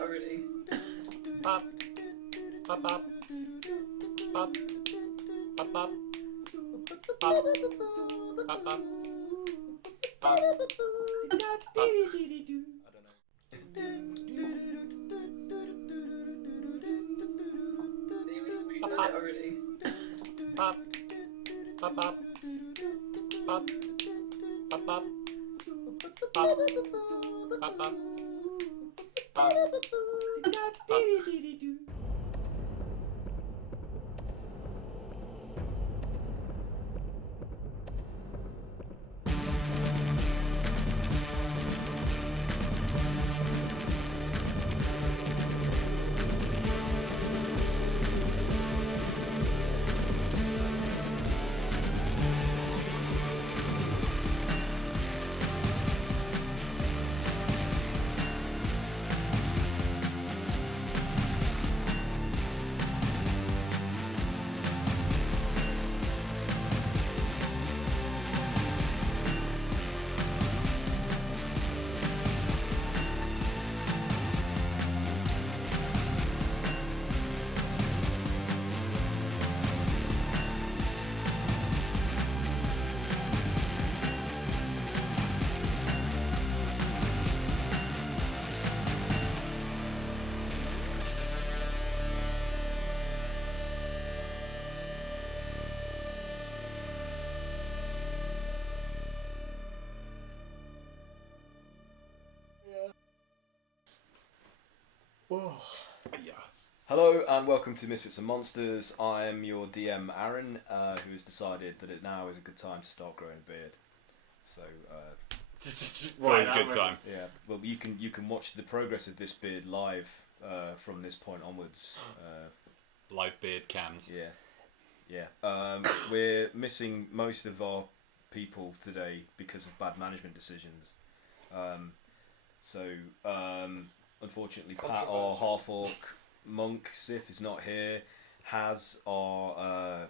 Already. Pop. Pop pop. Pop. Pop pop. Pop. Pop pop. Pop. Pop. Already. Pop. Pop pop. Pop. Pop pop. Pop. Pop pop. Pop. Hello and welcome to Misfits and Monsters. I am your DM Aaron, who has decided that it now is a good time to start growing a beard. So, It's always a good time. yeah, well, you can watch the progress of this beard live from this point onwards. Live beard cams. Yeah. We're missing most of our people today because of bad management decisions. Unfortunately, Pat, our half-orc monk, Sif, is not here. Haz, our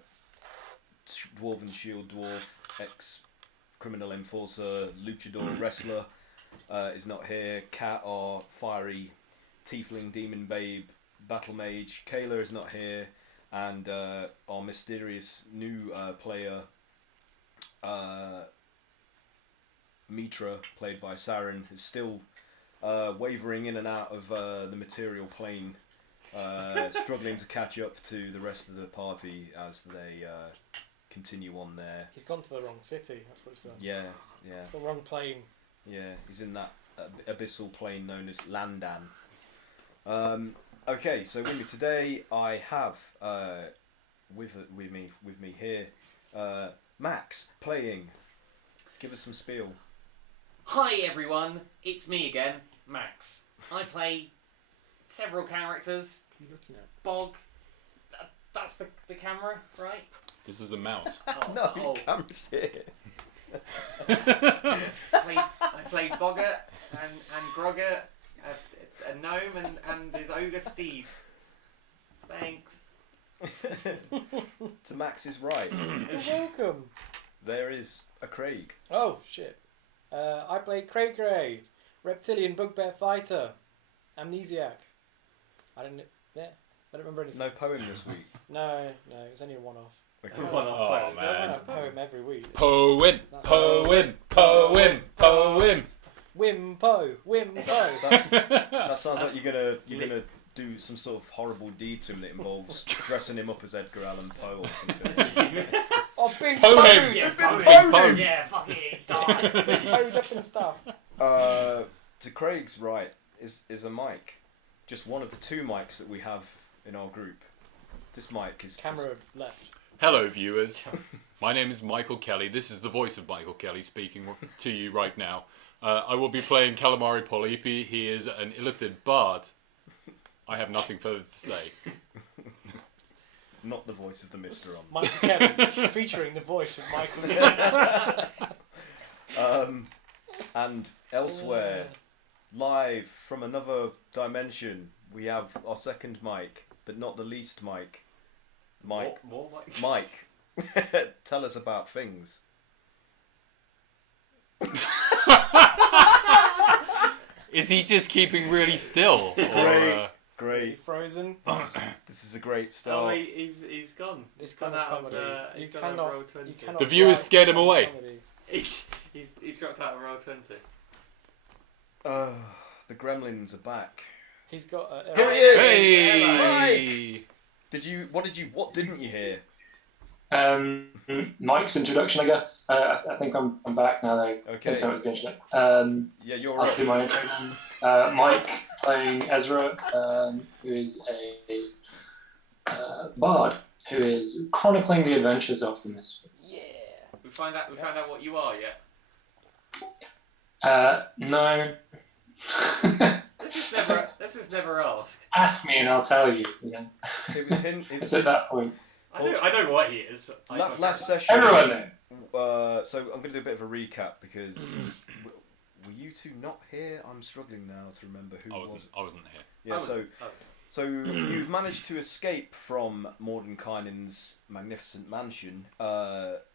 dwarven shield dwarf, ex-criminal enforcer, luchador wrestler, is not here. Kat, our fiery tiefling demon babe, battle mage, Kayla is not here. And our mysterious new player, Mitra, played by Saren, is still wavering in and out of the material plane, struggling to catch up to the rest of the party as they continue on there. He's gone to the wrong city, that's what he's done. Yeah. The wrong plane. Yeah, he's in that abyssal plane known as Landan. Okay, so with me today, I have with me here, Max playing. Give us some spiel. Hi everyone, it's me again, Max. I play several characters. What are you looking at? Bog, that's the camera, right? This is a mouse. No, camera's here. I played Boggart and Groggart, a gnome and his ogre steed. Thanks. To Max's right, You're welcome. there is a Craig. Oh, shit. I played Cray Cray, reptilian bugbear fighter, amnesiac. I don't remember anything. No poem this week. No, it was only a one-off. Okay. Oh I man. have a poem every week. Poem. Wimpo. That sounds like you're gonna do some sort of horrible deed to him that involves dressing him up as Edgar Allan Poe or something. Oh, big Poem. poem! Yeah, Poem! Yeah, fucking die. Poed up and stuff. To Craig's right is a mic. Just one of the two mics that we have in our group. This mic is... Camera left. Hello viewers. My name is Michael Kelly. This is the voice of Michael Kelly speaking to you right now. I will be playing Calamari Polypi. He is an Illithid bard. I have nothing further to say. Not the voice of the Mr. on. Michael Kelly, featuring the voice of Michael Kelly. And elsewhere, live from another dimension, we have our second mic, but not the least mic. Mike. More mics? Mike, tell us about things. Is he just keeping really still? Or, Great. Is he Great. frozen? This is a great Oh start. wait, he's gone. This Gone kind of out of comedy. he's You gone out of cannot. roll 20. You cannot The viewers write scared him stand-up away. comedy. He's dropped out of roll 20. The gremlins are back. He's got. Here he is. Hey! What didn't you hear? Mike's introduction, I guess. I think I'm back now, though. Okay. So it's been Yeah, you're I'll right. do my intro then. Mike playing Ezra, who is a bard who is chronicling the adventures of the Misfits. Yeah. We found out what you are yet. No. This is never asked. Ask me and I'll tell you. You know, It was him. it's at that point. I know what he is. Last session. Everyone knows. So I'm going to do a bit of a recap because were you two not here? I'm struggling now to remember who I was. wasn't here. Yeah. So you've managed to escape from Mordenkainen's magnificent mansion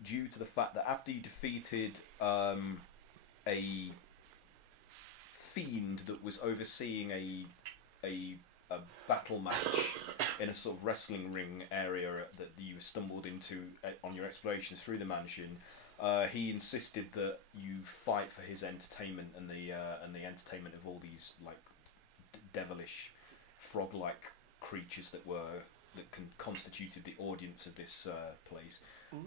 due to the fact that after you defeated a fiend that was overseeing a battle match in a sort of wrestling ring area that you stumbled into on your explorations through the mansion, he insisted that you fight for his entertainment and the entertainment of all these like devilish frog-like creatures that constituted the audience of this place.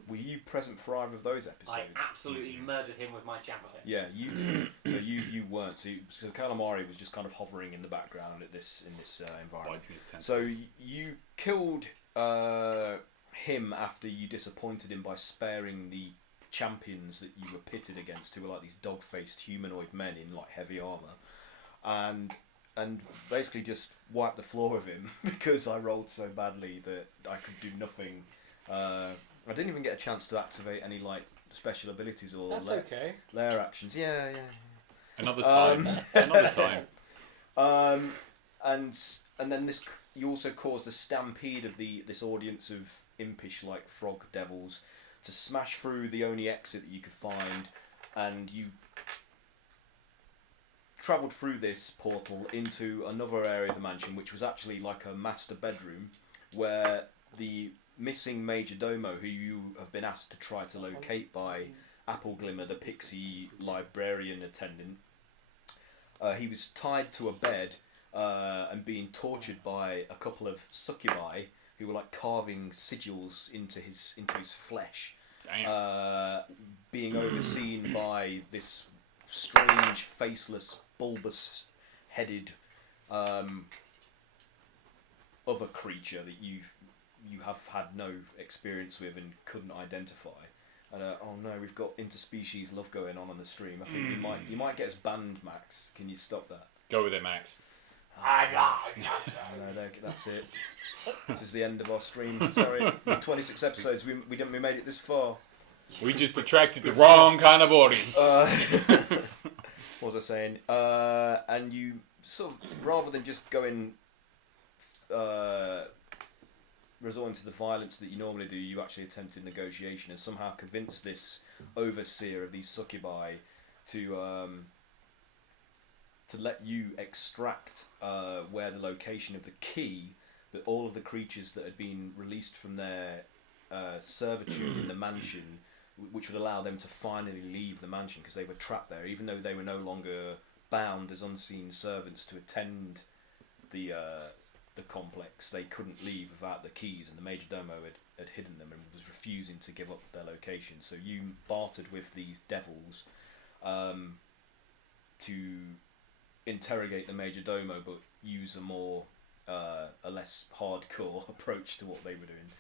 Were you present for either of those episodes? I absolutely murdered him with my javelin. Yeah, you weren't. So Calamari was just kind of hovering in the background in this environment. Biting his tentacles. So you killed him after you disappointed him by sparing the champions that you were pitted against, who were like these dog-faced humanoid men in like heavy armor, and basically just wiped the floor with him because I rolled so badly that I could do nothing. I didn't even get a chance to activate any like special abilities or lair actions. Yeah. Another time. Another time. And then you also caused a stampede of this audience of impish like frog devils to smash through the only exit that you could find, and you travelled through this portal into another area of the mansion, which was actually like a master bedroom, where the missing Major Domo, who you have been asked to try to locate by Appleglimmer, the pixie librarian attendant, he was tied to a bed and being tortured by a couple of succubi who were like carving sigils into his flesh. Damn. Being overseen by this strange, faceless, bulbous-headed other creature that you have had no experience with and couldn't identify. And oh no, we've got interspecies love going on the stream. I think you might get us banned, Max. Can you stop that? Go with it, Max. No, that's it. This is the end of our stream. Sorry, 26 episodes. We made it this far. We just attracted the wrong kind of audience. What was I saying? And you sort of, rather than just going resorting to the violence that you normally do, you actually attempted negotiation and somehow convinced this overseer of these succubi to let you extract where the location of the key that all of the creatures that had been released from their servitude in the mansion, which would allow them to finally leave the mansion because they were trapped there, even though they were no longer bound as unseen servants to attend the complex. They couldn't leave without the keys, and the Major Domo had hidden them and was refusing to give up their location. So you bartered with these devils to interrogate the Major Domo, but use a less hardcore approach to what they were doing.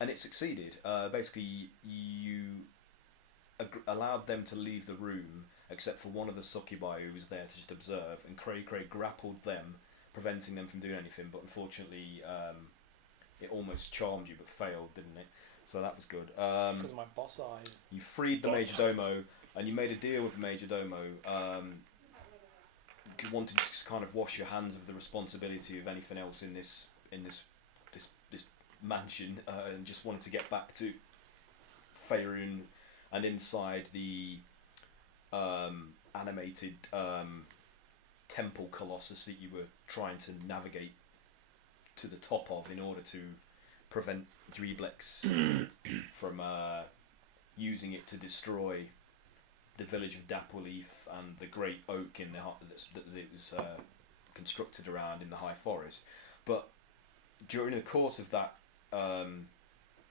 And it succeeded. Basically, you allowed them to leave the room, except for one of the succubi who was there to just observe, and Cray grappled them, preventing them from doing anything, but unfortunately it almost charmed you but failed, didn't it? So that was good. Because of my boss eyes. You freed the Major Domo, and you made a deal with the Major Domo, wanting to just kind of wash your hands of the responsibility of anything else in this mansion, and just wanted to get back to Faerun and inside the animated temple colossus that you were trying to navigate to the top of in order to prevent Dreblex from using it to destroy the village of Dappleleaf and the great oak in that it was constructed around in the high forest. But during the course of that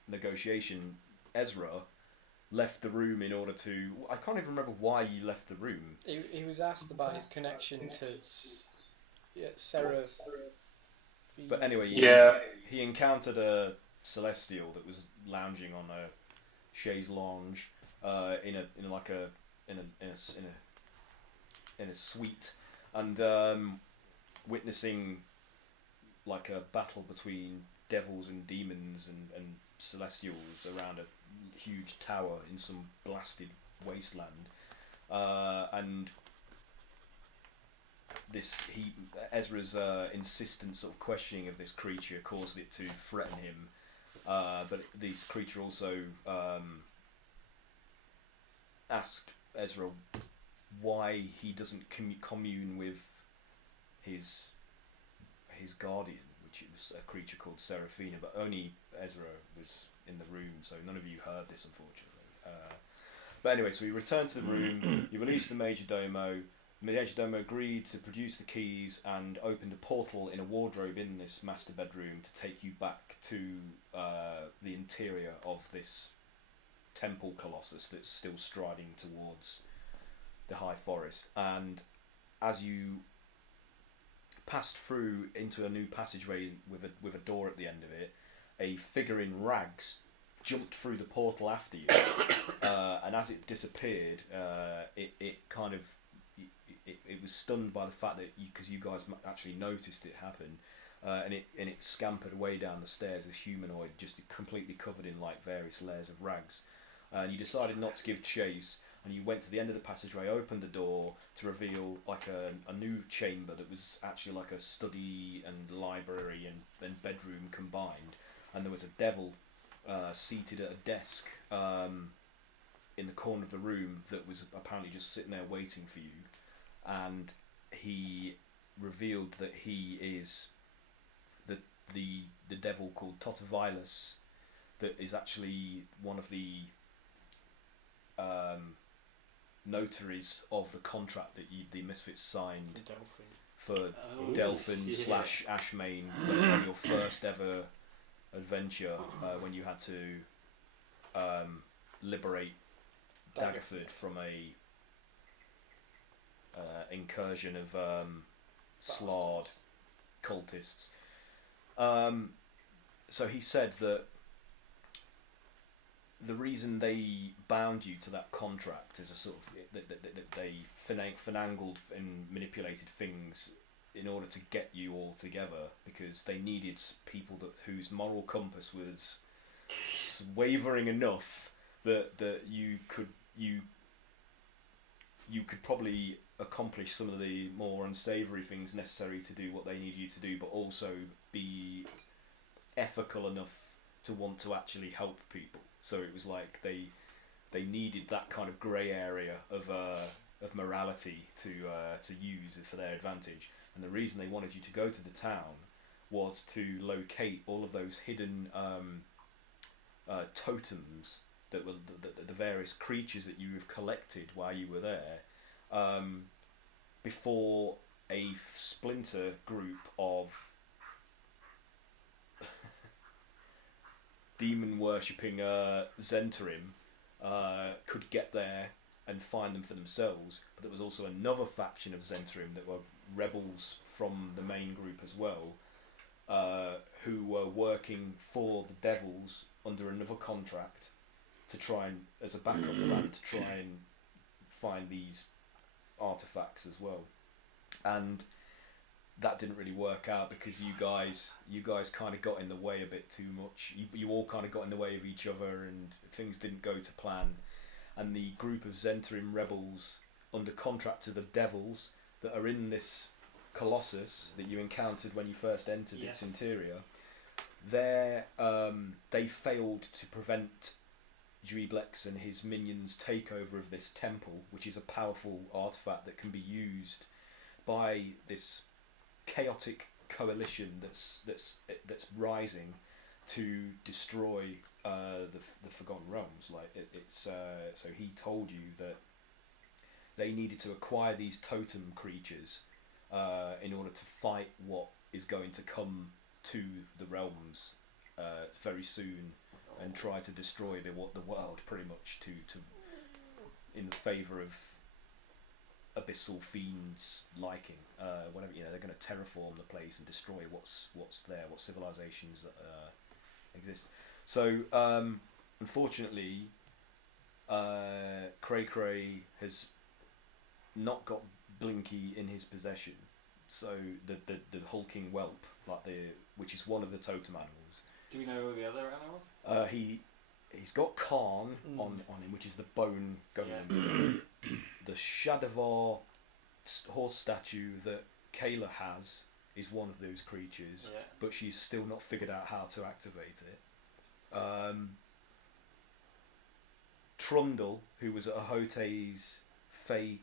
negotiation, Ezra left the room in order to... I can't even remember why you left the room. He was asked about his connection to Seraph. But anyway, he encountered a celestial that was lounging on a chaise lounge in a suite, and witnessing like a battle between devils and demons and celestials around a huge tower in some blasted wasteland, and Ezra's insistent sort of questioning of this creature caused it to threaten him, but this creature also asked Ezra why he doesn't commune with his guardian, which was a creature called Seraphina, but only Ezra was in the room, so none of you heard this, unfortunately. But anyway, so we returned to the room, you released the Major Domo. The Major Domo agreed to produce the keys and opened a portal in a wardrobe in this master bedroom to take you back to the interior of this temple colossus that's still striding towards the high forest. And as you passed through into a new passageway with a door at the end of it, a figure in rags jumped through the portal after you, and as it disappeared, it was stunned by the fact that because you guys actually noticed it happen, and it scampered away down the stairs, this humanoid just completely covered in like various layers of rags, and you decided not to give chase, and you went to the end of the passageway, opened the door to reveal like a new chamber that was actually like a study and library and bedroom combined, and there was a devil seated at a desk in the corner of the room that was apparently just sitting there waiting for you, and he revealed that he is the devil called Totivilus, that is actually one of the notaries of the contract that the Misfits signed for Delphin / Ashmain on your first ever adventure, when you had to liberate Daggerford from a incursion of Slard cultists. So he said that the reason they bound you to that contract is a sort of that they finangled and manipulated things in order to get you all together, because they needed people whose moral compass was wavering enough that you could probably accomplish some of the more unsavoury things necessary to do what they need you to do, but also be ethical enough to want to actually help people. So it was like they needed that kind of grey area of morality to use for their advantage. And the reason they wanted you to go to the town was to locate all of those hidden totems that were the various creatures that you have collected while you were there, before a splinter group of demon worshipping Zhentarim could get there and find them for themselves. But there was also another faction of Zhentarim that were rebels from the main group as well, who were working for the devils under another contract to try and, as a backup plan, to try and find these artifacts as well. And that didn't really work out because you guys kind of got in the way a bit too much. You all kind of got in the way of each other, and things didn't go to plan. And the group of Zhentarim rebels under contract to the devils that are in this colossus that you encountered when you first entered its interior, they failed to prevent Dweeblex and his minions' takeover of this temple, which is a powerful artifact that can be used by this chaotic coalition that's rising to destroy the Forgotten Realms. So he told you that they needed to acquire these totem creatures in order to fight what is going to come to the realms very soon, and try to destroy the world pretty much to in favour of abyssal fiends liking. Whatever, they're going to terraform the place and destroy what's there, what civilizations that exist. So unfortunately, Cray has not got Blinky in his possession. So the hulking whelp, which is one of the totem animals. Do we know all the other animals? He's got Khan on him, which is the bone golem. The Shadavar horse statue that Kayla has is one of those creatures, but she's still not figured out how to activate it. Trundle, who was Ahote's Fey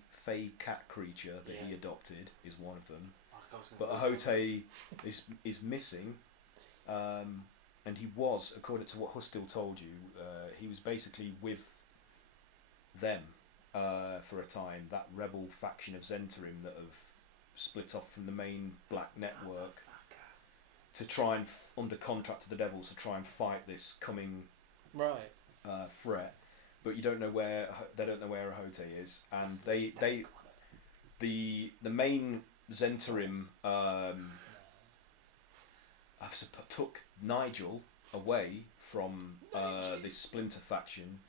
cat creature that he adopted, is one of them. But Ahote is missing, and he was, according to what Hustil told you, he was basically with them for a time, that rebel faction of Zhentarim that have split off from the main Black Network to try and, under contract to the devils, to try and fight this coming threat. But you don't know where Ahote is, and the main Zhentarim took Nigel away from this splinter faction,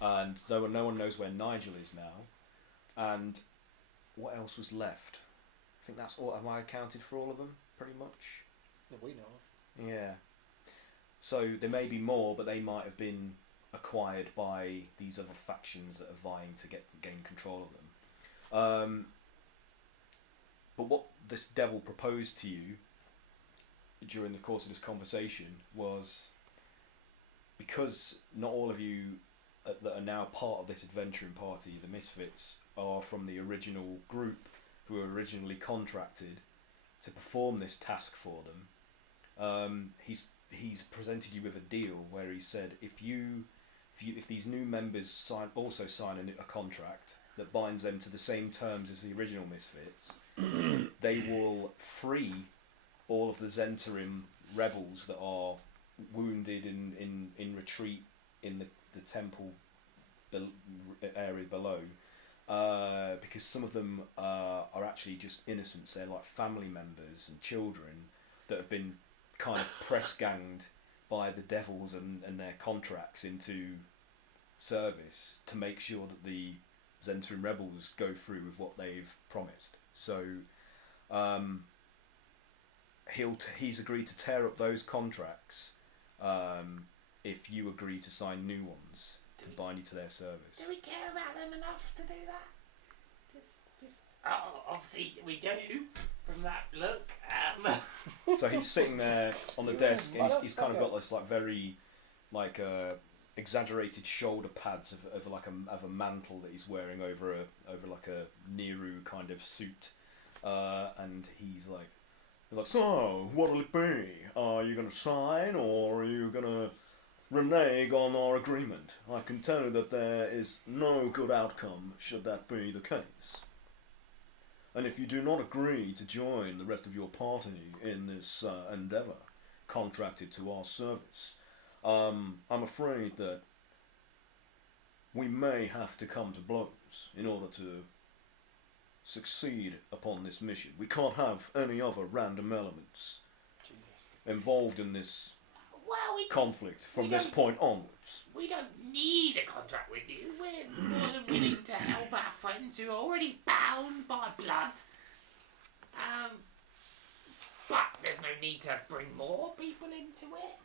and no one knows where Nigel is now. And what else was left? I think that's all. Have I accounted for all of them? Pretty much. That we know of. Yeah. So there may be more, but they might have been acquired by these other factions that are vying to gain control of them. But what this devil proposed to you during the course of this conversation was, because not all of you that are now part of this adventuring party, the Misfits, are from the original group who were originally contracted to perform this task for them. He's presented you with a deal where he said if these new members sign a contract that binds them to the same terms as the original Misfits, they will free all of the Zhentarim rebels that are wounded in retreat in the temple area below, because some of them are actually just innocents. They're like family members and children that have been kind of press ganged by the devils and their contracts into service to make sure that the Zhentarim rebels go through with what they've promised. So he's agreed to tear up those contracts if you agree to sign new ones to bind you to their service. Do we care about them enough to do that? Just. Oh, obviously we do. From that look. So he's sitting there on the desk. He's kind of got this very exaggerated shoulder pads of a mantle that he's wearing over a Nehru kind of suit, and he's like, so what'll it be? Are you going to sign, or are you going to renege on our agreement? I can tell you that there is no good outcome should that be the case. And if you do not agree to join the rest of your party in this endeavour contracted to our service, I'm afraid that we may have to come to blows in order to succeed upon this mission. We can't have any other random elements involved in this conflict from this point onwards. We don't need a contract with you. We're more than willing to help our friends who are already bound by blood. But there's no need to bring more people into it.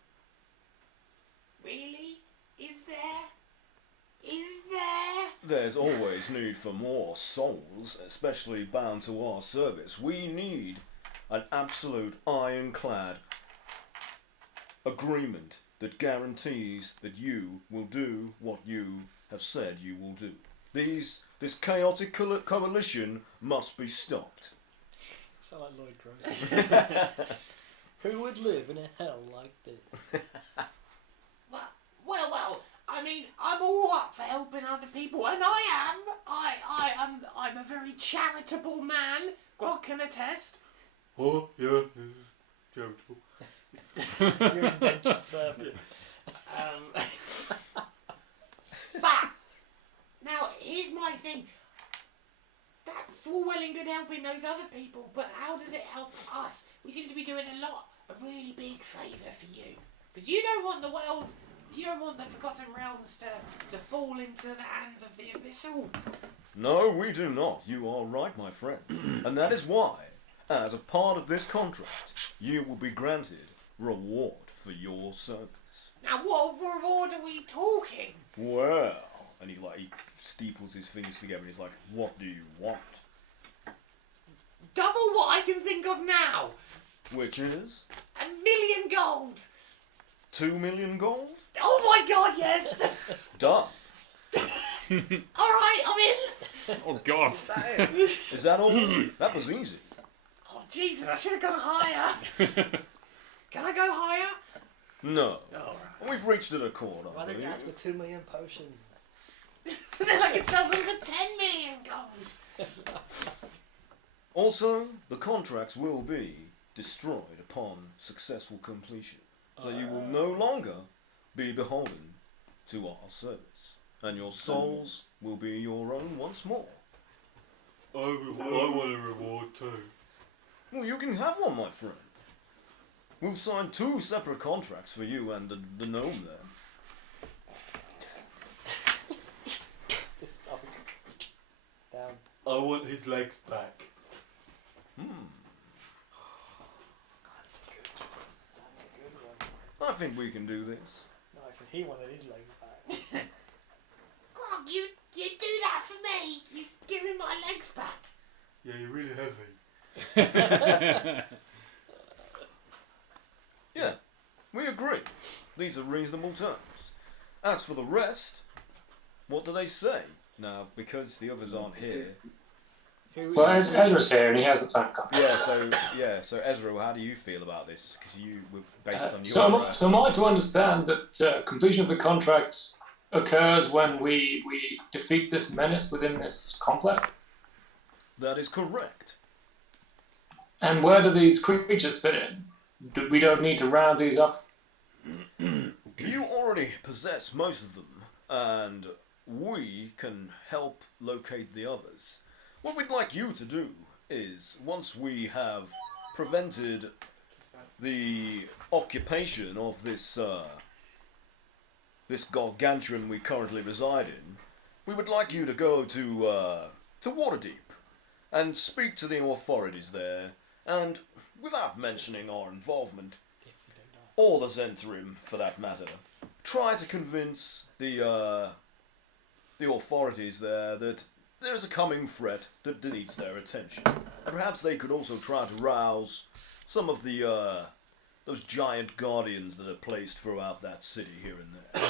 Really? Is there? There's always need for more souls, especially bound to our service. We need an absolute ironclad agreement that guarantees that you will do what you have said you will do. This chaotic coalition must be stopped. Sound like Lloyd Gross. Who would live in a hell like this? Well, I mean, I'm all up for helping other people, and I'm a very charitable man. God can attest. Oh, yeah, it's charitable. You're indentured servant. But now here's my thing. That's all well and good helping those other people, but how does it help us? We seem to be doing a really big favour for you, because you don't want the world. You don't want the Forgotten Realms to fall into the hands of the Abyssal. No, we do not. You are right, my friend. And that is why, as a part of this contract, you will be granted reward for your service. Now, what reward are we talking? Well, and he steeples his fingers together and he's like, what do you want? Double what I can think of now. Which is? 1,000,000 gold. 2 million gold? Oh my God, yes. Done. All right, I'm in. Oh, God. Is that all? That was easy. Oh Jesus, I should have gone higher. Can I go higher? No. All We've reached an accord, I Why don't you ask believe. for 2 million potions? Then I can sell them for 10,000,000 gold. Also, the contracts will be destroyed upon successful completion. So you will no longer be beholden to our service. And your souls will be your own once more. I want a reward too. Well, you can have one, my friend. We've signed 2 separate contracts for you and the gnome there. Down. I want his legs back. Hmm. That's a good one. I think we can do this. No, I think he wanted his legs back. Grog, you do that for me. You give me my legs back. Yeah, you're really heavy. Yeah, we agree. These are reasonable terms. As for the rest, what do they say? Now, because the others aren't here. Well, Ezra's here and he has the time card. So Ezra, how do you feel about this? Because you were based on your. So am I to understand that completion of the contract occurs when we defeat this menace within this complex? That is correct. And where do these creatures fit in? We don't need to round these up. You already possess most of them, and we can help locate the others. What we'd like you to do is, once we have prevented the occupation of this gargantuan we currently reside in, we would like you to go to Waterdeep and speak to the authorities there, and without mentioning our involvement, or the Zhentarim for that matter, try to convince the authorities there that there is a coming threat that needs their attention. And perhaps they could also try to rouse some of the those giant guardians that are placed throughout that city here and there.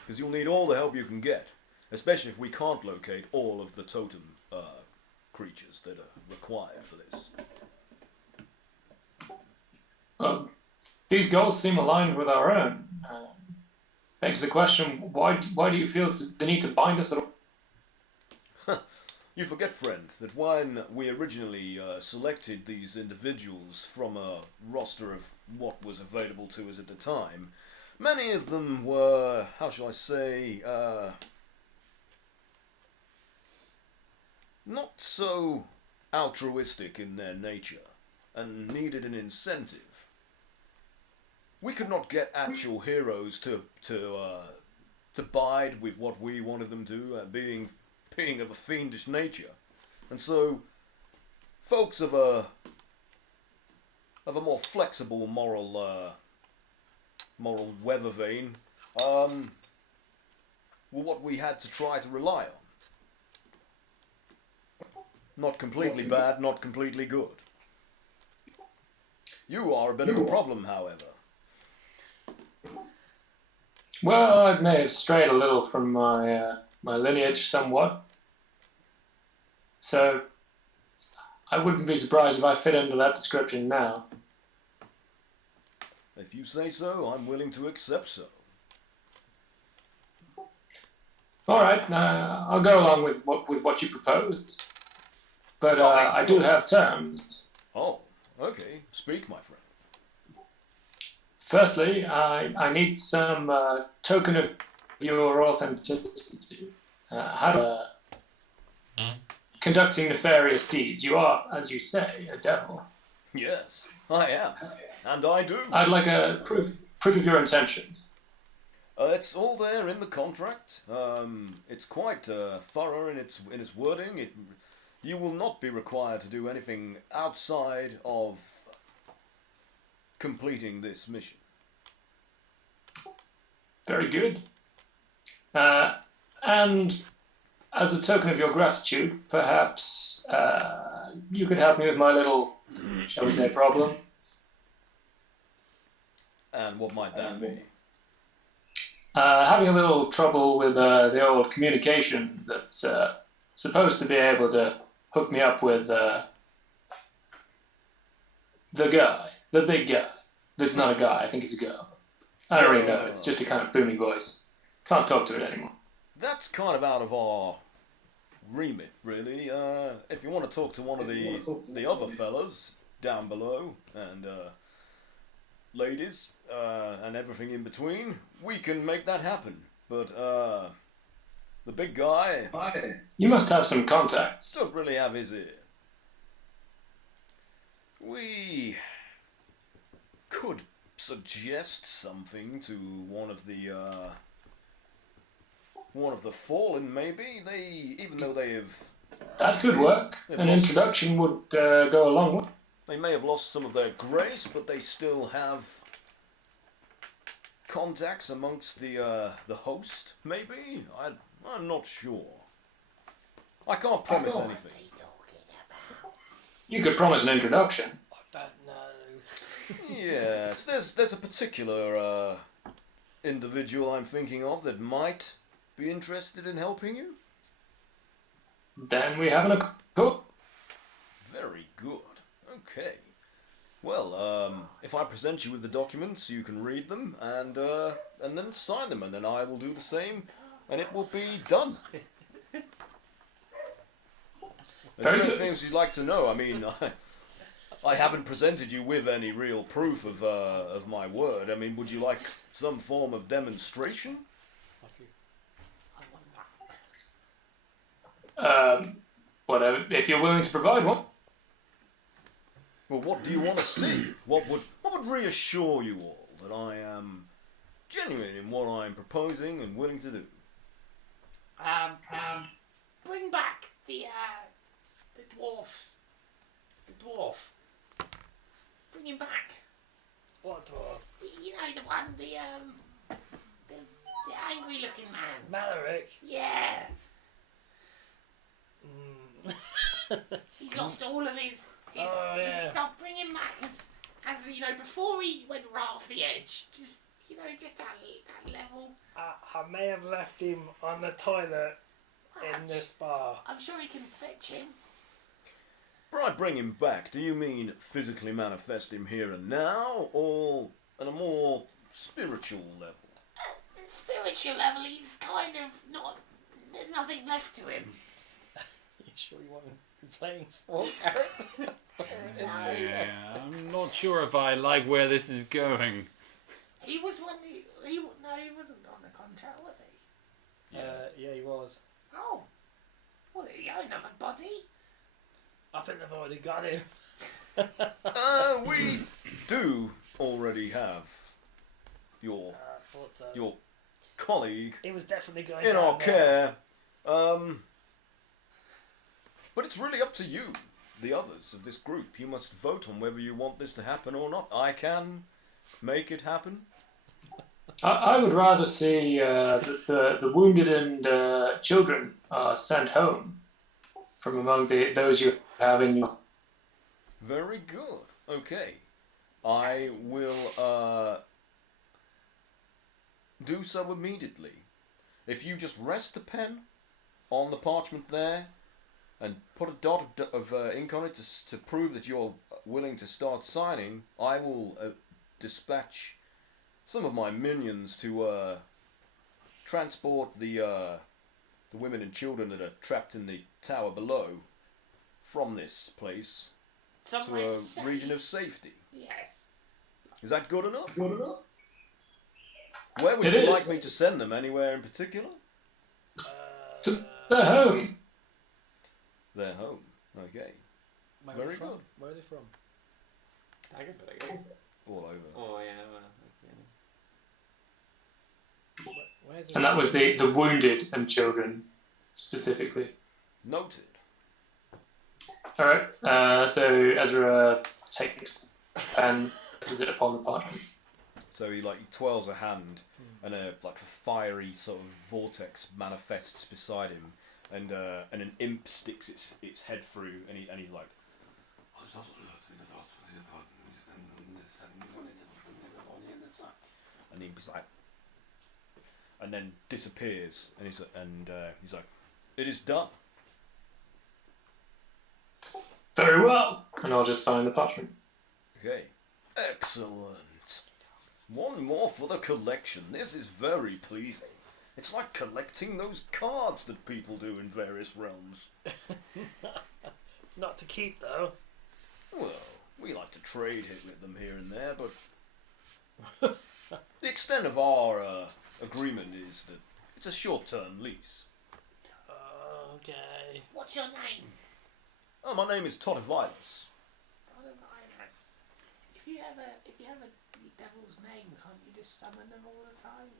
Because you'll need all the help you can get, especially if we can't locate all of the totem creatures that are required for this. Well, these goals seem aligned with our own. Begs the question, why do you feel the need to bind us at all? You forget, friend, that when we originally selected these individuals from a roster of what was available to us at the time, many of them were, how shall I say, not so altruistic in their nature, and needed an incentive. We could not get actual heroes to bide with what we wanted them to, being of a fiendish nature, and so folks of a more flexible moral weather vane were what we had to try to rely on. Not completely bad, not completely good. You are a bit of a problem, however. Well, I may have strayed a little from my lineage somewhat, so I wouldn't be surprised if I fit into that description now. If you say so, I'm willing to accept so. All right, I'll go along with what you proposed, but I do have terms. Oh, okay. Speak, my friend. Firstly, I need some token of your authenticity. How to conducting nefarious deeds. You are, as you say, a devil. Yes, I am. And I do. I'd like a proof of your intentions. It's all there in the contract. It's quite thorough in its wording. You will not be required to do anything outside of completing this mission. Very good. And as a token of your gratitude, perhaps you could help me with my little, shall we say, problem. And what might that be? Having a little trouble with the old communication that's supposed to be able to hook me up with the guy, the big guy. That's not a guy, I think he's a girl. I don't really know, it's just a kind of booming voice. Can't talk to it anymore. That's kind of out of our remit, really. If you want to talk to one of the other fellas down below, and ladies, and everything in between, we can make that happen. But the big guy... You must have some contacts. Don't really have his ear. We could suggest something to one of the fallen, maybe. Even though they have... That could work. An introduction would go a long way. They may have lost some of their grace, but they still have contacts amongst the host, maybe? I'm not sure. I can't promise anything. What's he talking about? You could promise an introduction. I don't know. Yes, there's a particular individual I'm thinking of that might be interested in helping you. Then we have an accord. Very good. Okay. Well, if I present you with the documents, you can read them and then sign them, and then I will do the same, and it will be done. There's many things you'd like to know. I mean, I haven't presented you with any real proof of my word. I mean, would you like some form of demonstration? Whatever, if you're willing to provide one. Well, what do you want to see? What would reassure you all that I am genuine in what I'm proposing and willing to do? Bring back the dwarfs. The dwarf. Bring him back. What dwarf? You know the one, the angry-looking man. Malaric? Yeah. Mm. He's lost all of his yeah. stuff. Bring him back as you know, before he went right off the edge. Just that level. I may have left him on the toilet in this bar. I'm sure he can fetch him. By bring him back, do you mean physically manifest him here and now, or on a more spiritual level? Spiritual level, he's kind of not. There's nothing left to him. You sure you want to be playing 4 characters? Yeah, I'm not sure if I like where this is going. He was one. He wasn't on the contract, was he? Yeah, he was. Oh, well, there you go, another body. I think they've already got him. We do already have your colleague He was definitely going in down our there. care. But it's really up to you, the others of this group. You must vote on whether you want this to happen or not. I can make it happen. I would rather see the wounded and children sent home from among those you have in your... Very good. Okay. I will do so immediately. If you just rest the pen on the parchment there and put a dot of ink on it to prove that you're willing to start signing, I will dispatch some of my minions to transport the women and children that are trapped in the tower below from this place Somewhere to a safe. region of safety. Yes. Is that good enough? Good enough. Where would It you is. like me to send them? Anywhere in particular? To their home. Their home. Okay. Where Very are they from? good. Where are they from? Daggerford, I guess. All over. Oh, yeah, well, yeah. Where's And that was the wounded and children, specifically. Noted. Alright, so Ezra takes and places it upon the parchment. So he twirls a hand, and a fiery sort of vortex manifests beside him, and an imp sticks its head through, and he's like, and the imp is like, and then disappears, and he's like, it is done. Very well. And I'll just sign the parchment. Okay. Excellent. One more for the collection. This is very pleasing. It's like collecting those cards that people do in various realms. Not to keep though. Well, we like to trade with them here and there, but the extent of our agreement is that it's a short-term lease. Okay. What's your name? Oh, my name is Totivilus. Totivilus. If you have a devil's name, can't you just summon them all the time?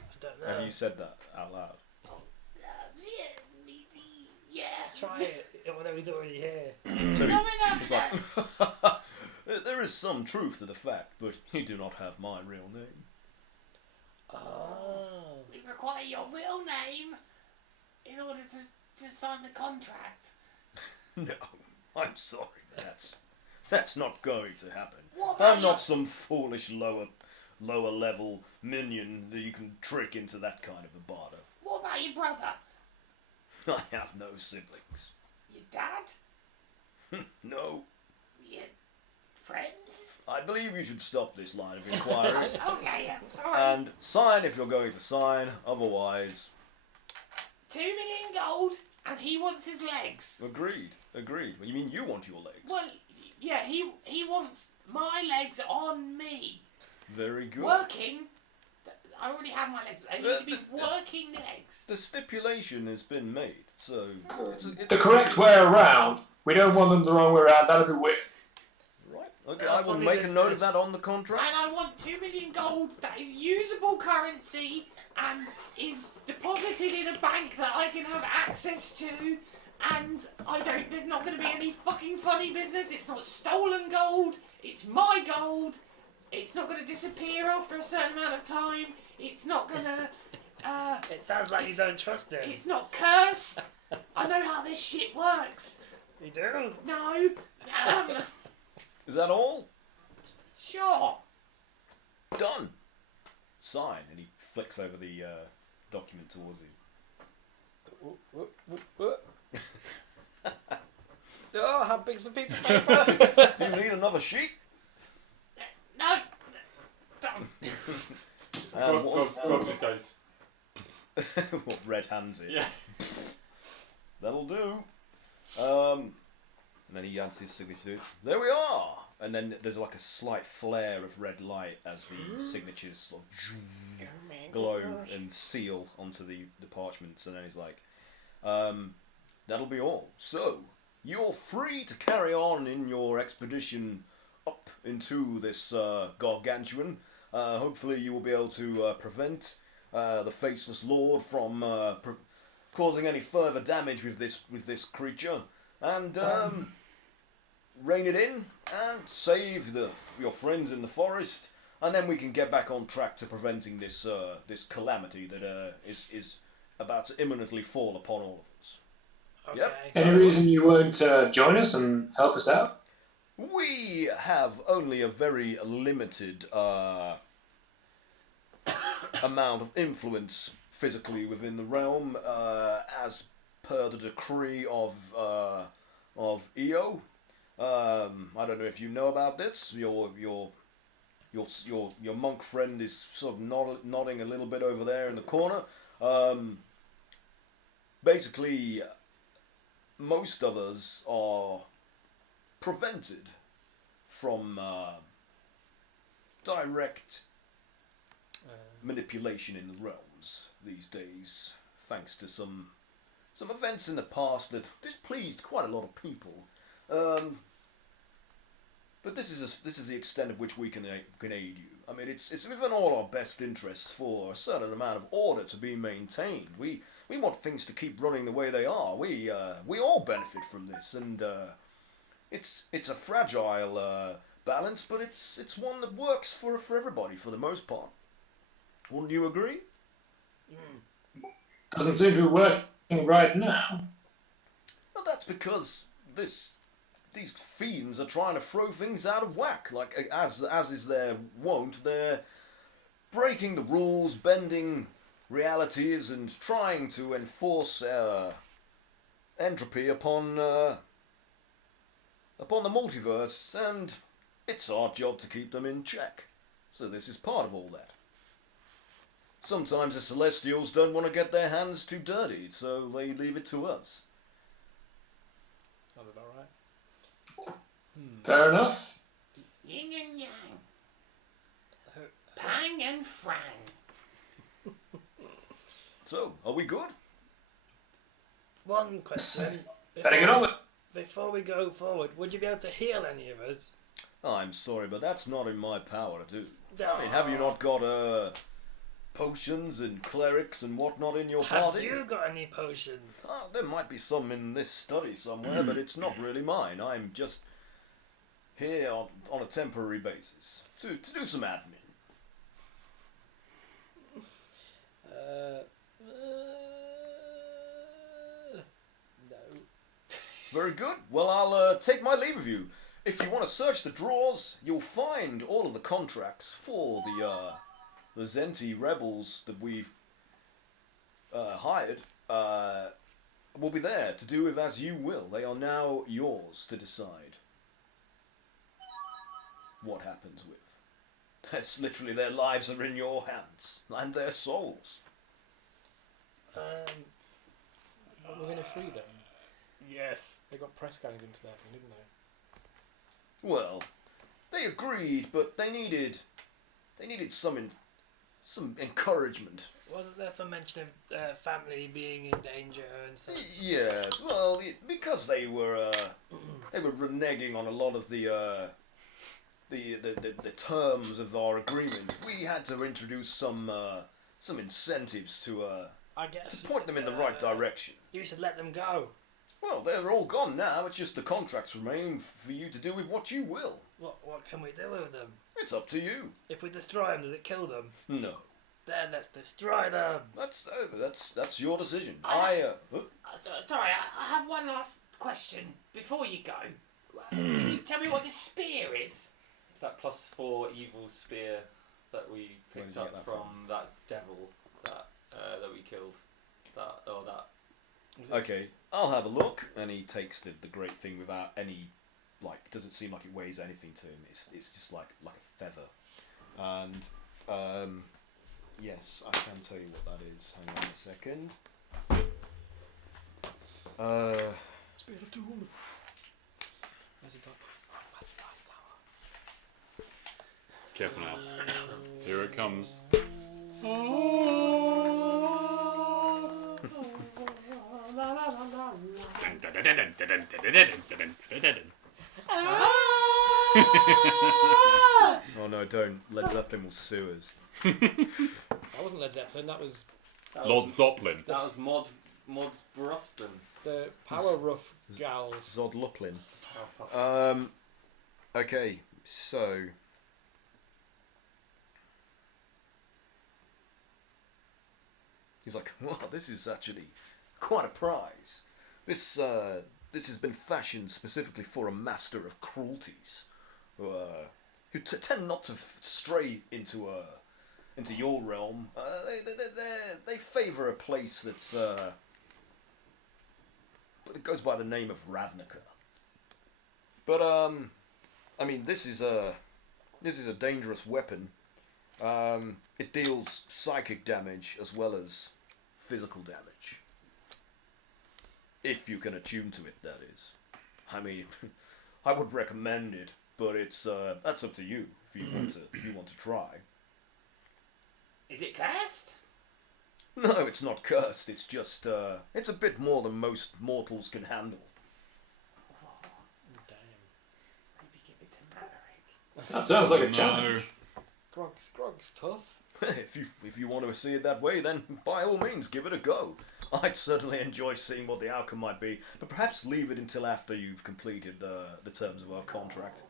I don't know. Have you said that out loud? Yeah. Try it. Whatever he's already here. So Summon he's them. like, there is some truth to the fact, but you do not have my real name. Oh. We require your real name in order to sign the contract. No, I'm sorry, that's not going to happen. What about I'm not some foolish lower level minion that you can trick into that kind of a barter. What about your brother? I have no siblings. Your dad? No, Your friends? I believe you should stop this line of inquiry Okay, I'm sorry. and sign if you're going to sign. Otherwise, 2 million gold, and he wants his legs. agreed. Well, you mean you want your legs? Well, yeah, he wants my legs on me. Very good. Working. I already have my legs. They need to be working legs. The stipulation has been made, so it's The correct way around. We don't want them the wrong way around. That'd be weird. right. Okay, I will make a note of that on the contract. And I want 2 million gold that is usable currency and is deposited in a bank that I can have access to. And there's not going to be any fucking funny business. It's not stolen gold. It's my gold. It's not going to disappear after a certain amount of time. It's not going to... It sounds like you don't trust him. It's not cursed. I know how this shit works. You do? No. Is that all? Sure. Done. Sign, and he flicks over the document towards you. Oh, how big's the piece of paper? Do you need another sheet? No. God, this guy's. What, red hands it? Yeah. That'll do. And then he adds his signature to it. There we are! And then there's like a slight flare of red light as the signatures sort of glow and seal onto the parchments. And then he's like, that'll be all. So, you're free to carry on in your expedition up into this gargantuan. Hopefully you will be able to prevent the Faceless Lord from causing any further damage with this creature, and rein it in and save your friends in the forest, and then we can get back on track to preventing this calamity that is about to imminently fall upon all of us. Okay. Yep. Any reason you won't join us and help us out? We have only a very limited amount of influence physically within the realm, as per the decree of EO. I don't know if you know about this. Your monk friend is sort of nodding a little bit over there in the corner. Basically, most of us are prevented from direct manipulation in the realms these days, thanks to some events in the past that displeased quite a lot of people. But this is the extent of which we can aid you. I mean, it's within all our best interests for a certain amount of order to be maintained. We want things to keep running the way they are. We all benefit from this, and it's a fragile balance, but it's one that works for everybody for the most part. Wouldn't you agree? Doesn't seem to be working right now. Well, that's because these fiends are trying to throw things out of whack. Like, as is their wont, they're breaking the rules, bending realities, and trying to enforce entropy upon the multiverse, and it's our job to keep them in check. So this is part of all that. Sometimes the Celestials don't want to get their hands too dirty, so they leave it to us. Sounds about right. Fair enough. Yin and yang. Pang and frang. So, are we good? One question. Better get on with it. Before we go forward, would you be able to heal any of us? I'm sorry, but that's not in my power to do. I mean, have you not got potions and clerics and whatnot in your Have party? you got any potions? Oh, there might be some in this study somewhere, but it's not really mine. I'm just here on a temporary basis to do some admin. No. Very good. Well, I'll take my leave of you. If you want to search the drawers, you'll find all of the contracts for the Zhenti rebels that we've hired. Will be there to do with as you will. They are now yours to decide what happens with. That's literally, their lives are in your hands and their souls. We're going to free them. Yes. They got press guns into their thing, didn't they? Well, they agreed, but they needed some encouragement. Wasn't there some mention of family being in danger and stuff? Yes, well, because they were reneging on a lot of the terms of our agreement. We had to introduce some incentives to I guess. to point them in the right direction. You should let them go. Well, they're all gone now. It's just the contracts remain for you to do with what you will. What can we do with them? It's up to you. If we destroy them, does it kill them? No, Then let's destroy them. that's your decision. Sorry, I have one last question before you go. Can you tell me what this spear is? It's that +4 evil spear that we picked Where did you up get that from that devil that we killed. That. Okay, I'll have a look. And he takes the great thing without any, like, doesn't seem like it weighs anything to him. It's just like a feather. And yes, I can tell you what that is. Hang on a second. Spear of Doom. Where's it got? Where's the last tower? Careful now. Here it comes. Oh no, don't. Led Zeppelin will sue us. That wasn't Led Zeppelin, that was Lord Zoplin. That was Mod Bruspin. the Power Rough Gals. Zod Luplin. Okay, so he's like, wow, this is actually quite a prize. This has been fashioned specifically for a master of cruelties, who tend not to stray into into your realm, they favour a place that's but it goes by the name of Ravnica. But I mean, this is a dangerous weapon. It deals psychic damage as well as physical damage. If you can attune to it, that is. I mean, I would recommend it, but it's that's up to you if you want to try. Is it cursed? No, it's not cursed. It's just it's a bit more than most mortals can handle. Oh, Damn. maybe give it to Maverick. That sounds like a No. challenge. Grog's tough. If you want to see it that way, then by all means give it a go. I'd certainly enjoy seeing what the outcome might be, but perhaps leave it until after you've completed the terms of our contract.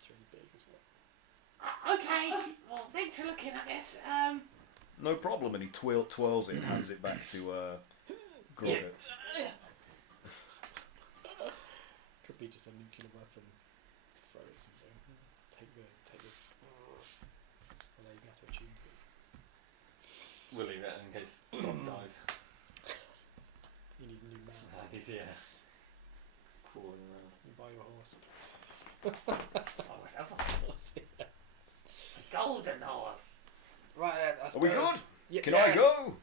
It's really big as well. Okay. Well, thanks for looking, I guess. No problem. And he twirls it and hands it back to Grogger. Could be just a nuclear weapon. Throw it or something. Take this. Well, you have to attune to it. We'll leave it in case Grog dies. You need a new mount. And he's crawling around. You buy your horse. Buy myself a horse. A golden horse. Right then, I Are we suppose. good? Yeah, Can I go?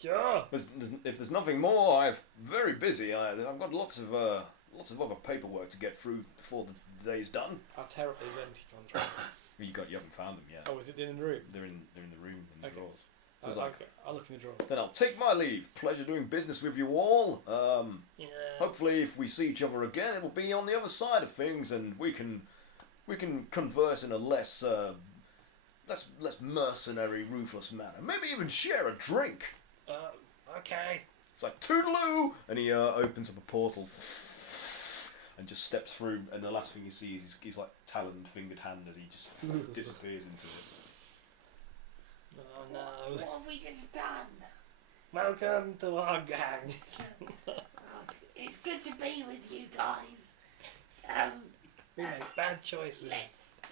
Sure. If there's nothing more, I'm very busy. I've got lots of other paperwork to get through before the day's done. I'll tear up those empty contracts. You haven't found them yet. Oh, is it in the room? They're in the room in the Okay. drawers. So it's like, I'll look in the drawer. then I'll take my leave. Pleasure doing business with you all. Yeah. Hopefully, if we see each other again, it will be on the other side of things, and we can converse in a less mercenary, ruthless manner. Maybe even share a drink. Okay. It's like Toodaloo, and he opens up a portal and just steps through, and the last thing you see is his like taloned, fingered hand as he just disappears into it. Oh no. What have we just done? Welcome to our gang. Oh, it's good to be with you guys. We make bad choices.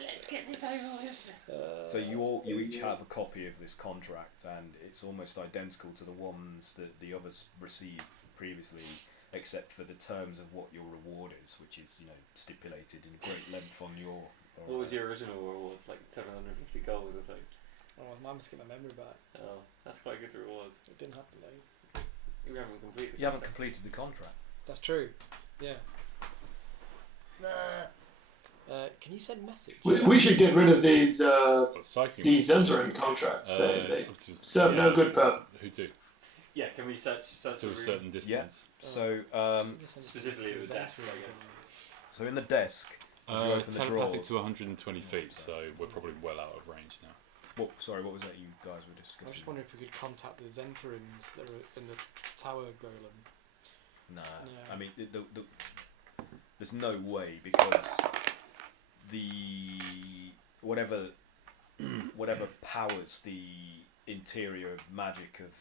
Let's get this over with. So you each have a copy of this contract, and it's almost identical to the ones that the others received previously, except for the terms of what your reward is, which is stipulated in great length on your. What was your original reward? Like 750 gold or something? Oh, I must get my memory back. Oh, that's quite a good reward. It didn't happen though. You haven't completed. You haven't completed the contract. That's true. Yeah. Can you send message? We should get rid of these Psychic. Zhentarim contracts. They up to- serve no good purpose. Who do? Yeah, can we search To the a room? certain distance. So Specifically the desk, I guess. so in the desk, as you open the drawer. Telepathic to 120 feet, so we're probably well out of range now. What was that you guys were I was discussing? just wondering if we could contact the Zhentarims that are in the tower golem. Nah, Yeah. I mean, there's no way, because the whatever powers the interior magic of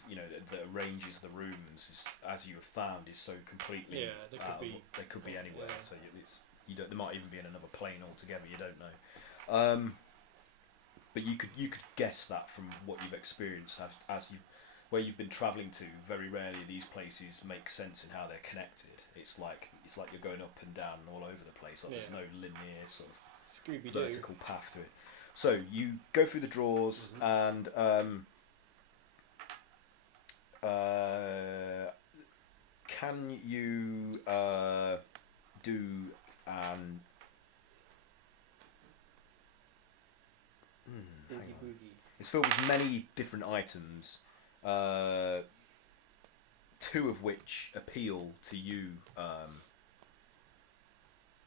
that arranges the rooms is, as you have found, is so completely Yeah, they could be anywhere. yeah. So they might even be in another plane altogether. You don't know. But you could guess that from what you've experienced where you've been travelling to. Very rarely these places make sense in how they're connected. It's like you're going up and down all over the place. Like there's no linear sort of Scooby-Doo. vertical path to it. So you go through the drawers and can you do an hang on. It's filled with many different items, two of which appeal to you,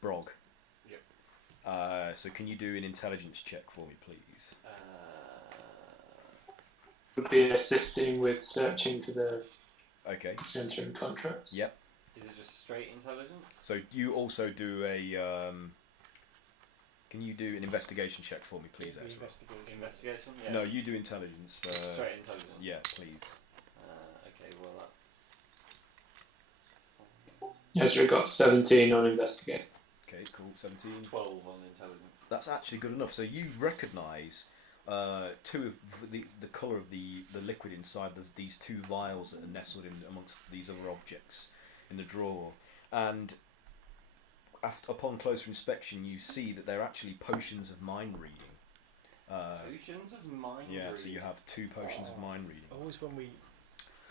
Brog. Yep. So can you do an intelligence check for me, please? Would be assisting with searching for the Okay. Zhentarim contracts. Yep. Is it just straight intelligence? So you also do a. Can you do an investigation check for me, please, Ezra? Investigation? Yeah. No, you do intelligence. Straight intelligence? Yeah, please. Okay, well that's... Ezra got 17 on investigate. Okay, cool. 17. 12 on intelligence. That's actually good enough. So you recognise two of the colour of the liquid inside these two vials that are nestled in amongst these other objects in the drawer, and upon closer inspection you see that they're actually potions of mind reading. Potions of mind reading? So you have 2 potions of mind reading. Always when we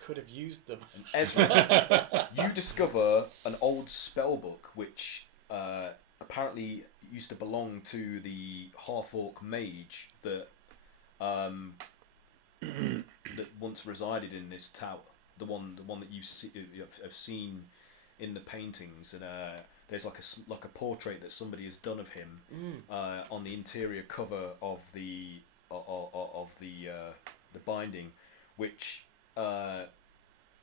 could have used them. And Ezra, you discover an old spell book which apparently used to belong to the half-orc mage that that once resided in this tower. The one that you have seen in the paintings, and there's like a portrait that somebody has done of him on the interior cover of the binding, which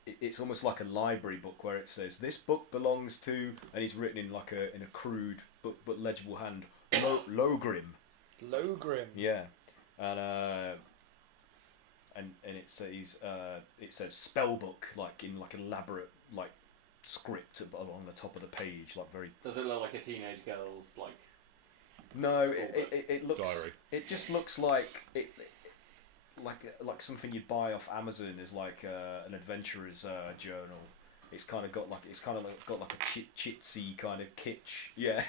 it's almost like a library book where it says this book belongs to, and he's written in a crude but legible hand, Logrim. Logrim. Yeah, and it says spell book in elaborate script along the top of the page, very. Does it look like a teenage girl's No, it looks. Diary. It just looks like it. Like something you'd buy off Amazon is an adventurer's journal. It's kind of got got a chitsy kind of kitsch. Yeah,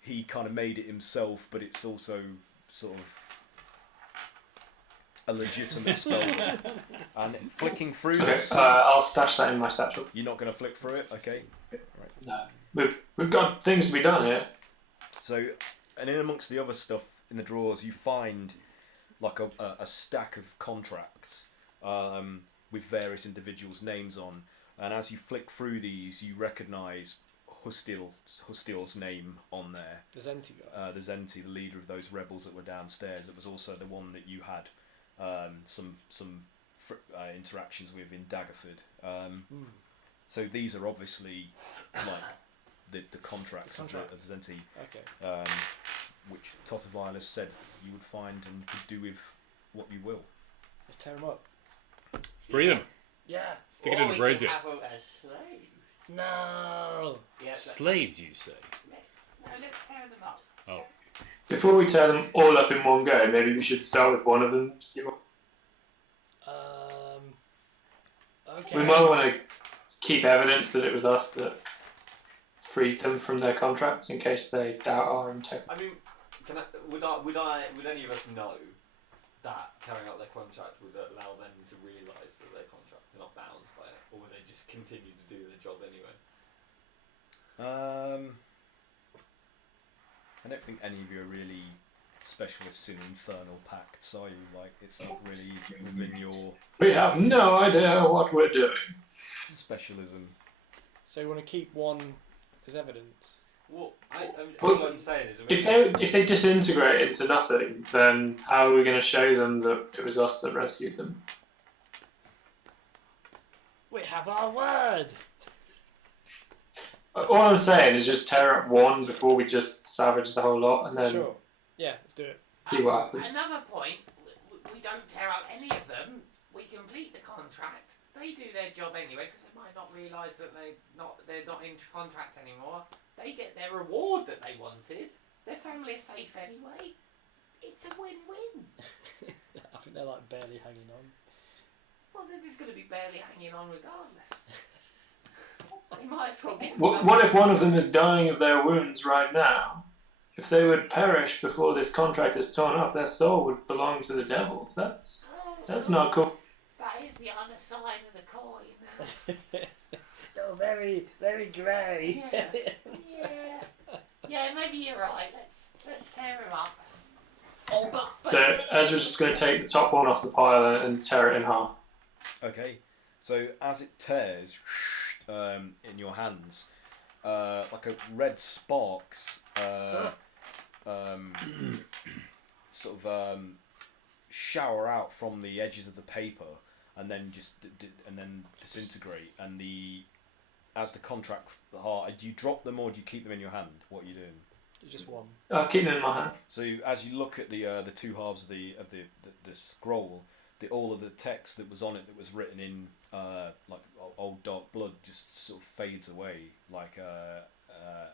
he kind of made it himself, but it's also sort of a legitimate spell. And flicking through this. I'll stash that in my satchel. You're not going to flick through it, okay? Right. No, we've got things to be done here. So. And in amongst the other stuff in the drawers, you find a stack of contracts with various individuals' names on. And as you flick through these, you recognise Hustil's name on there. The Zhenti guy. The Zhenti, the leader of those rebels that were downstairs. It was also the one that you had some interactions with in Daggerford. So these are obviously the contracts of the Zhenti. Okay. Which Totivilus said you would find and could do with what you will. Let's tear them up. Let's free them. Yeah. Stick it in the brazier. Have them as slaves. No. Yeah, Slaves, you say? no, let's tear them up. Oh. Before we tear them all up in one go, maybe we should start with one of them. See what... Okay. We might want to keep evidence that it was us that freed them from their contracts in case they doubt our integrity. I mean, would any of us know that carrying out their contract would allow them to realise that their contract they're not bound by it, or would they just continue to do their job anyway? I don't think any of you are really specialists in infernal pacts, are you? It's not really within your We have no idea what we're doing. specialism. So you want to keep one as evidence? Well, Well, all I'm saying is, If they disintegrate into nothing, then how are we going to show them that it was us that rescued them? We have our word. All I'm saying is just tear up one before we just savage the whole lot, and then Sure. Yeah, let's do it. see what happens. Another point, we don't tear up any of them. We complete the contract. They do their job anyway because they might not realise that they're not in contract anymore. They get their reward that they wanted. Their family is safe anyway. It's a win-win. I think they're barely hanging on. Well, they're just going to be barely hanging on regardless. They might as well get What if one of them is dying of their wounds right now? If they would perish before this contract is torn up, their soul would belong to the devils. That's not cool. That is the other side of the coin. You're very, very grey. Yeah, maybe you're right. Let's tear him up. Oh, but So Ezra's just going to take the top one off the pile and tear it in half. Okay, so as it tears in your hands, like a red sparks shower out from the edges of the paper, and then disintegrate. And as the contract, do you drop them or do you keep them in your hand? What are you doing? Just one. I'll keep them in my hand. So as you look at the two halves of the scroll, all of the text that was on it that was written in old dark blood just sort of fades away,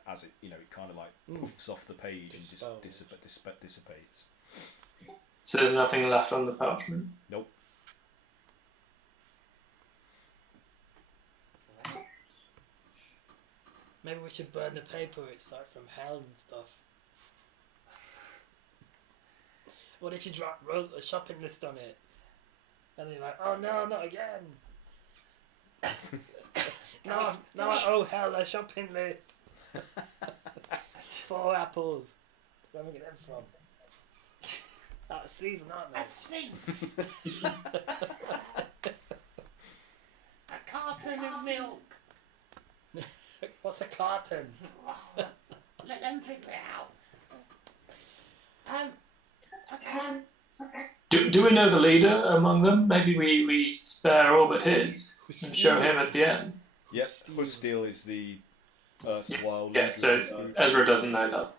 as it it kind of like puffs off the page and just dissipates. So there's nothing left on the parchment. Nope. Maybe we should burn the paper. It's like from hell and stuff. What if you wrote a shopping list on it? And then you're like, oh no, not again. No, oh hell, a shopping list. 4 apples. Where am I getting them from? Out of season, aren't they? A sphinx. A carton of milk. What's a carton? Let them figure it out. Okay. Do we know the leader among them? Maybe we spare all but his and show him at the end. Yep, Husteel is the erstwhile leader. Yeah, so Ezra doesn't know that.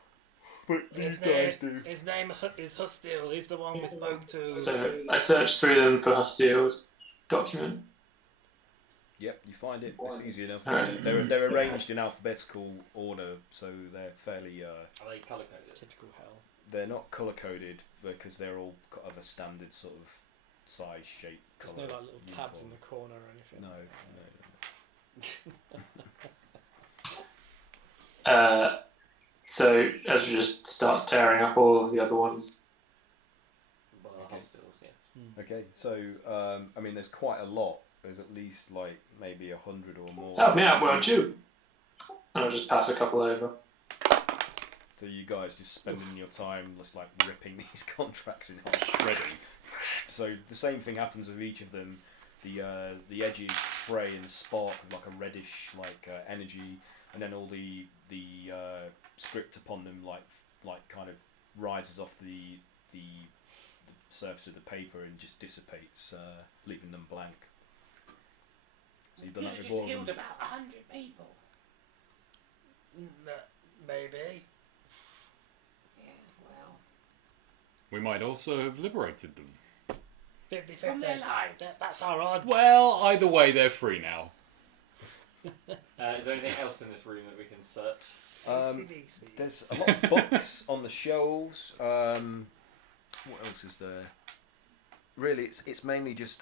But these guys do. His name is Husteel. He's the one we spoke to. So I searched through them for Husteel's document. Yep, you find it. It's easy enough. Alright. They're arranged in alphabetical order, so they're fairly. Are they colour coded? Typical hell. They're not colour coded because they're all of a standard sort of size, shape, There's colour. no like little tabs in the corner or anything. No. So Ezra just starts tearing up all of the other ones. Okay. Okay, so I mean, there's quite a lot. There's at least like maybe 100 or more. Help me out, won't you? And I'll just pass a couple over. So you guys just spending your time just like ripping these contracts in half, shredding. So the same thing happens with each of them. The edges fray and spark with like a reddish energy, and then all the script upon them like kind of rises off the surface of the paper and just dissipates, leaving them blank. So you've done that just before. killed about 100 people. Maybe. Yeah, well. We might also have liberated them. 50-50. From their lives. That's our odds. Well, either way, they're free now. Is there anything else in this room that we can search? AC/DC. There's a lot of books on the shelves. What else is there? Really, it's mainly just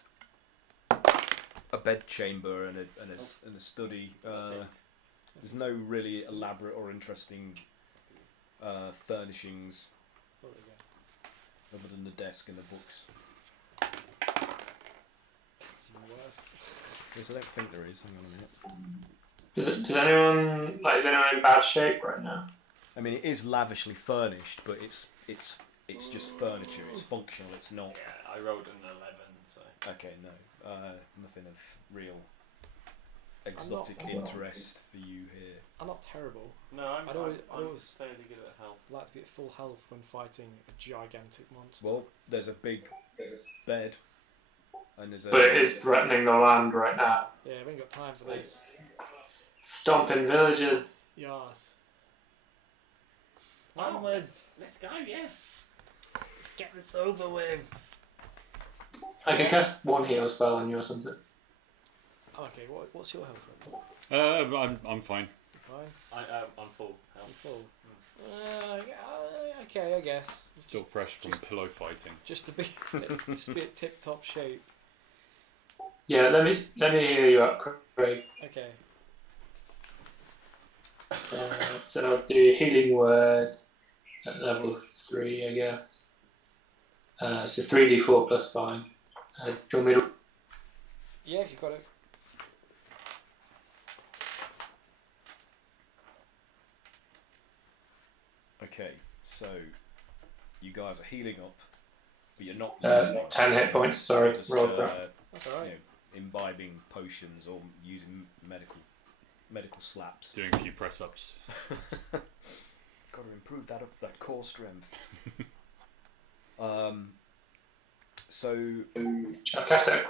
a bed chamber and a study. There's no really elaborate or interesting furnishings other than the desk and the books. It's even worse. Yes, I don't think there is. Hang on a minute. Does anyone is anyone in bad shape right now? I mean, it is lavishly furnished, but it's just furniture. It's functional. It's not. Yeah, I rolled an 11, so. Okay, no, nothing of real exotic interest for you here. I'm not terrible. No, I'm I'd always fairly good at health. like to be at full health when fighting a gigantic monster. Well, there's a big bed, and there's a. But it is threatening the land right now. Yeah, we ain't got time for this. Stomping villages. Yas. Well, Onwards. let's go, yeah. Get this over with. I can cast one heal spell on you or something. Oh, okay, what's your health rate? I'm fine. You fine? I'm full You health. full? Okay, I guess. Still fresh from pillow fighting. Just to be at tip top shape. Yeah, let me heal you up, Craig. Okay. So I'll do healing word at level 3, I guess. So 3d4 plus 5. Do you want me to? Yeah, if you've got it. Okay, so you guys are healing up, but you're not 10 hit points. Sorry, just roll crap. That's alright. imbibing potions or using medical slaps. Doing a few press ups. Got to improve that core strength. So I've cast it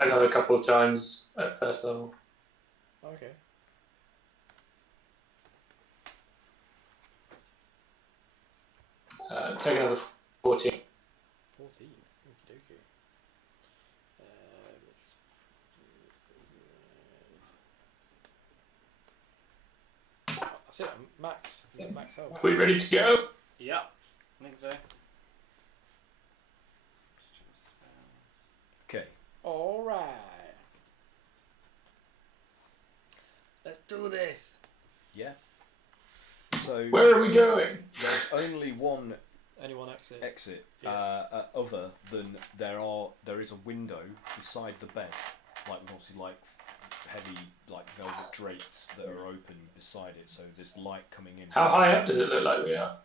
another couple of times at first level. Okay. Take another 14. 14. Okie dokie. That's it. Max. Max health. We ready to go? Yeah, I think so. Okay. All right. Let's do this. Yeah. So Where are we going? there's only one Only one exit. exit, Yeah. other than there is a window beside the bed, like obviously like heavy like velvet drapes that are open beside it, so there's light coming in. How high up does it look like we are?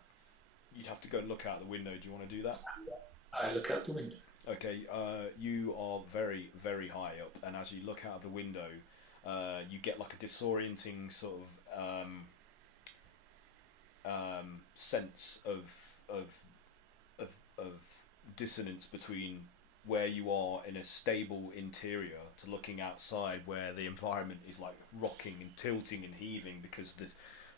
You'd have to go and look out the window. Do you want to do that? I look out the window. Okay, you are very, very high up, and as you look out of the window, you get like a disorienting sort of sense of dissonance between where you are in a stable interior to looking outside where the environment is like rocking and tilting and heaving because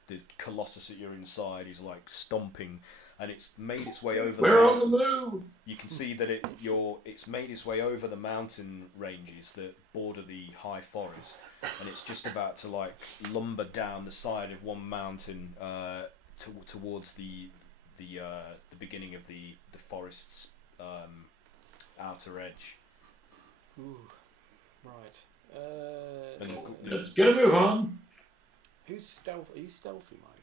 the colossus that you're inside is like stomping. And it's made its way over. We're on the move. You can see that it's made its way over the mountain ranges that border the high forest, and it's just about to like lumber down the side of one mountain towards the beginning of the forest's outer edge. Ooh. Right. Let's get a move on. Who's stealth? Are you stealthy, Mike?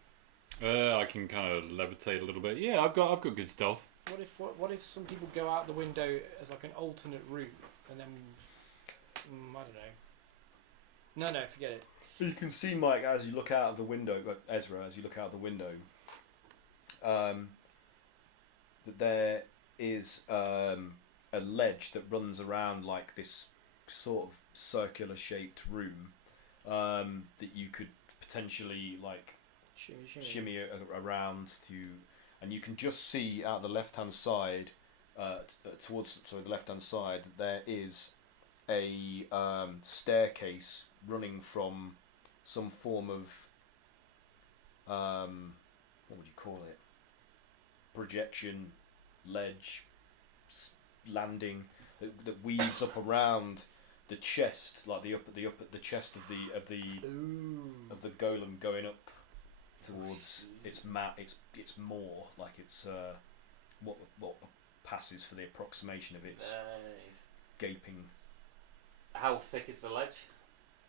I can kind of levitate a little bit. Yeah, I've got good stealth. What if some people go out the window as like an alternate route, and then I don't know. No, forget it. You can see, Mike, as you look out of the window, Ezra, as you look out of the window, that there is a ledge that runs around like this sort of circular shaped room that you could potentially like shimmy around to, and you can just see out the left hand side, towards the left hand side, there is a staircase running from some form of what would you call it? Projection, ledge, landing that weaves up around the chest, like the chest of the golem going up towards its maw, like it's what passes for the approximation of its gaping. How thick is the ledge?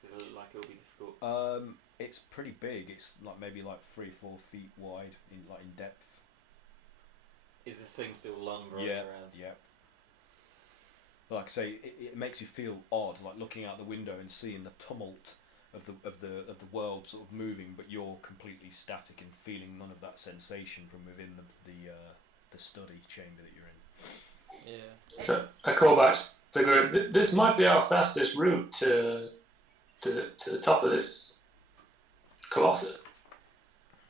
Does it look like it'll be difficult? It's pretty big. It's like maybe like 3-4 feet wide in depth. Is this thing still lumbering Yeah, around? yeah. Like I say, it makes you feel odd, like looking out the window and seeing the tumult of the world sort of moving, but you're completely static and feeling none of that sensation from within the study chamber that you're in. Yeah. So I call back to the group. This might be our fastest route to the top of this colossus.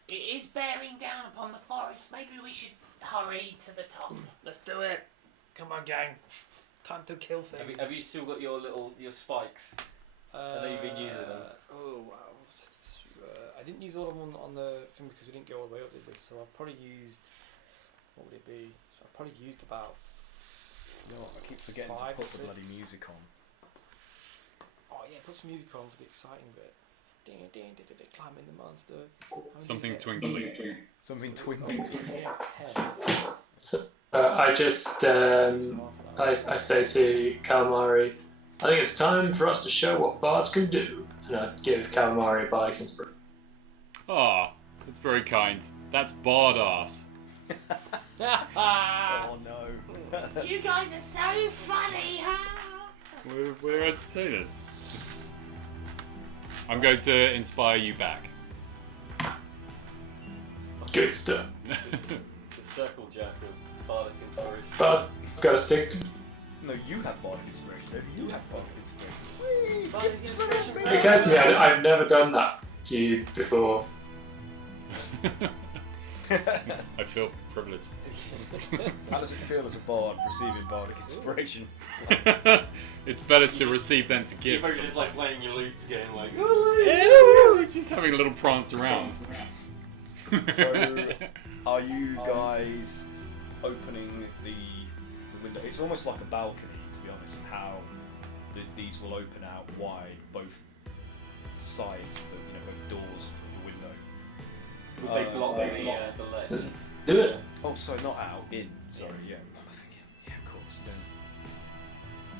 It is bearing down upon the forest. Maybe we should hurry to the top. Let's do it. Come on, gang. Time to kill things. Have you still got your spikes? I know you've been using them. Oh wow! I didn't use all of them on the thing because we didn't go all the way up, did we? So I've probably used. What would it be? So I've probably used about. You know what? I keep forgetting 5 to put or the bloody 6. music on. Oh yeah, put some music on for the exciting bit. Climbing the monster. Something twinkly. Something twinkly. So I just I say to Calamari, I think it's time for us to show what bards can do, and I give Calamari a bardic inspiration. Ah, that's very kind. That's bard ass. Oh no. You guys are so funny, huh? We're entertainers. I'm going to inspire you back. Good stuff. It's a circle jerk of bardic inspiration. Bard's got to stick to. No, you have bardic inspiration. No, you have bardic inspiration. Bardic inspiration. It occurs to me I've never done that to you before. I feel privileged. How does it feel as a bard receiving bardic inspiration? It's better to receive than to give. You're just like playing your lutes game, like. Just having a little prance around. So, are you guys opening the window? It's almost like a balcony, to be honest, and how these will open out wide, both sides, both doors of the window. Would they block they the ledge? Let's do it. Oh, sorry, not out, in. Sorry, yeah. I think, yeah, of course.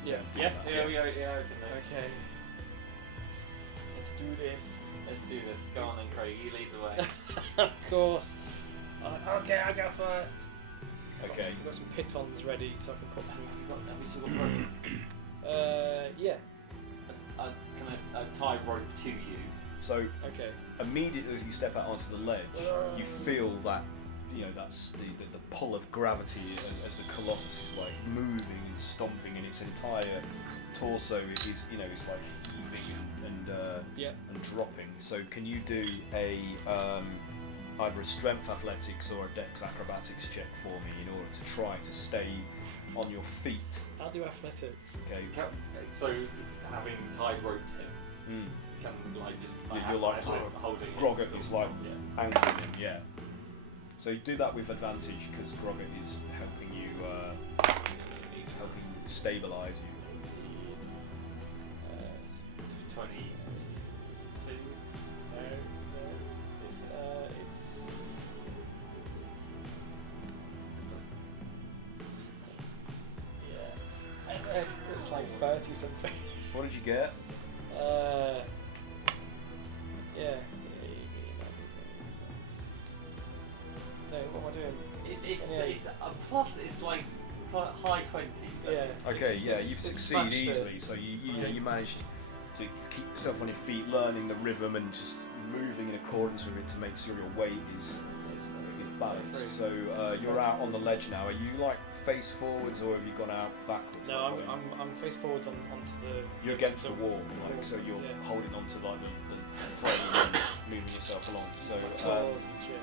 Yeah. Yeah, we open there. Okay. Let's do this. Let's do this. Go on then, Craig. You lead the way. Of course. Okay, I go first. Okay. I've got some pitons ready so I can put some. Have you still got rope? Yeah. Can I tie rope to you? So Okay. immediately as you step out onto the ledge, you feel that, you know, that's the pull of gravity as the colossus is like moving and stomping, and its entire torso is, you know, it's like heaving and dropping. So can you do a either a strength athletics or a dex acrobatics check for me in order to try to stay on your feet? I'll do athletics. Okay. So having tied rope to him, can like just You're like holding Grogget him, is sort like of, angling him, yeah. So you do that with advantage because Grogget is helping you, helping stabilise you. 22. No, it's like 30 something. What did you get? Yeah. No, what am I doing? It's a plus. It's like high 20s. Yeah. Okay, yeah, you've It's succeeded smashed it. easily. So you managed to keep yourself on your feet, learning the rhythm and just moving in accordance with it to make sure your weight is balanced. So you're out on the ledge now. Are you like face forwards or have you gone out backwards? No, I'm face forwards onto the. You're against the wall, like, so you're holding onto like the frame and moving yourself along. So claws and shit.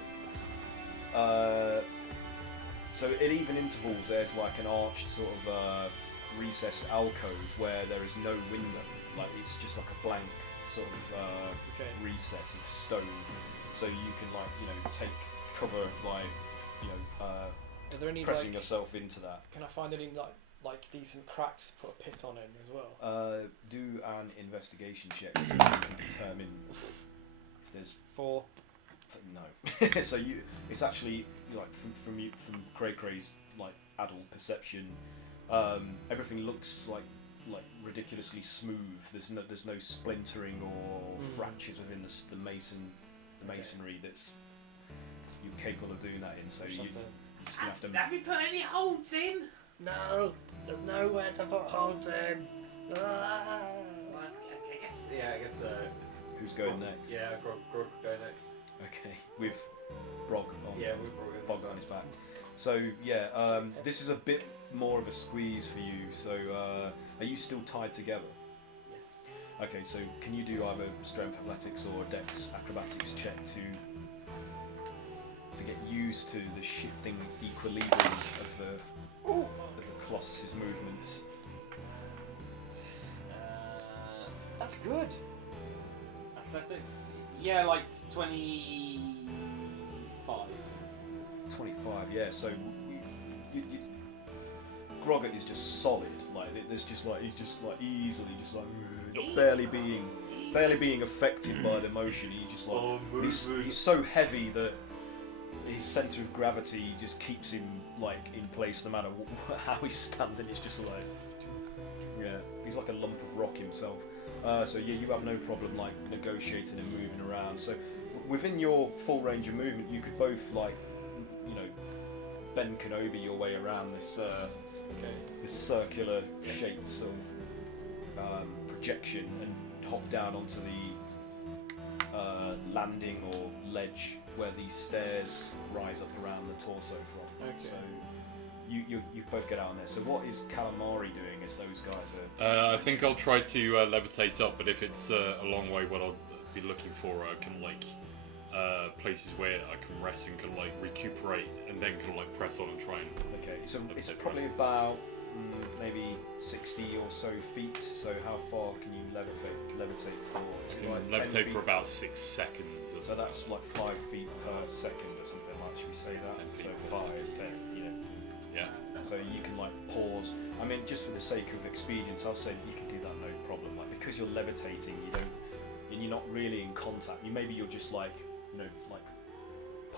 so at even intervals, there's like an arched sort of recessed alcove where there is no window. Like it's just like a blank sort of recess of stone. So you can like, you know, take cover by, you know, Are there any pressing like, yourself into that. Can I find any like decent cracks to put a pit on in as well? Do an investigation check so you can determine if there's 4. no. So it's actually like from Cray Cray's like adult perception, everything looks like ridiculously smooth. There's no splintering or fractures within the masonry that's you're capable of doing that in. So you're just gonna have to. Have you put any holds in? No, there's nowhere to put holes in. Well, I guess. Yeah, I guess. Who's going next? Yeah, Grog go next. Okay, with Brog on. Yeah, with Brog on his back. So yeah, this is a bit more of a squeeze for you. So are you still tied together? Yes. Okay, so can you do either strength athletics or dex acrobatics check to get used to the shifting equilibrium of the Colossus's movements? That's good. Athletics, yeah, like 25. 25, yeah. So Grogget is just solid. Like there's just like he's just like easily just like barely being affected by the motion. He just like he's so heavy that his centre of gravity just keeps him like in place no matter how he's standing. It's just like he's like a lump of rock himself. So yeah, you have no problem like negotiating and moving around. So within your full range of movement, you could both like, you know, Ben Kenobi your way around this this circular shaped sort of projection and hop down onto the landing or ledge where these stairs rise up around the torso from. Okay. So you both get out on there. So what is Calamari doing as those guys are... I think I'll try to levitate up, but if it's a long way, what I'll be looking for can like places where I can rest and can like recuperate, and then can like press on and try and. Okay, so it's levitate probably rest. about maybe 60 or so feet. So how far can you levitate for? Is it like 10 Levitate feet? for about 6 seconds. Or So that's like 5 feet per second or something like. Should we say that? 10 feet So per 5, second. 10. You know. Yeah. So you can like pause. I mean, just for the sake of expedience, I'll say you can do that no problem. Like because you're levitating, and you're not really in contact. Maybe you're just like, you know, like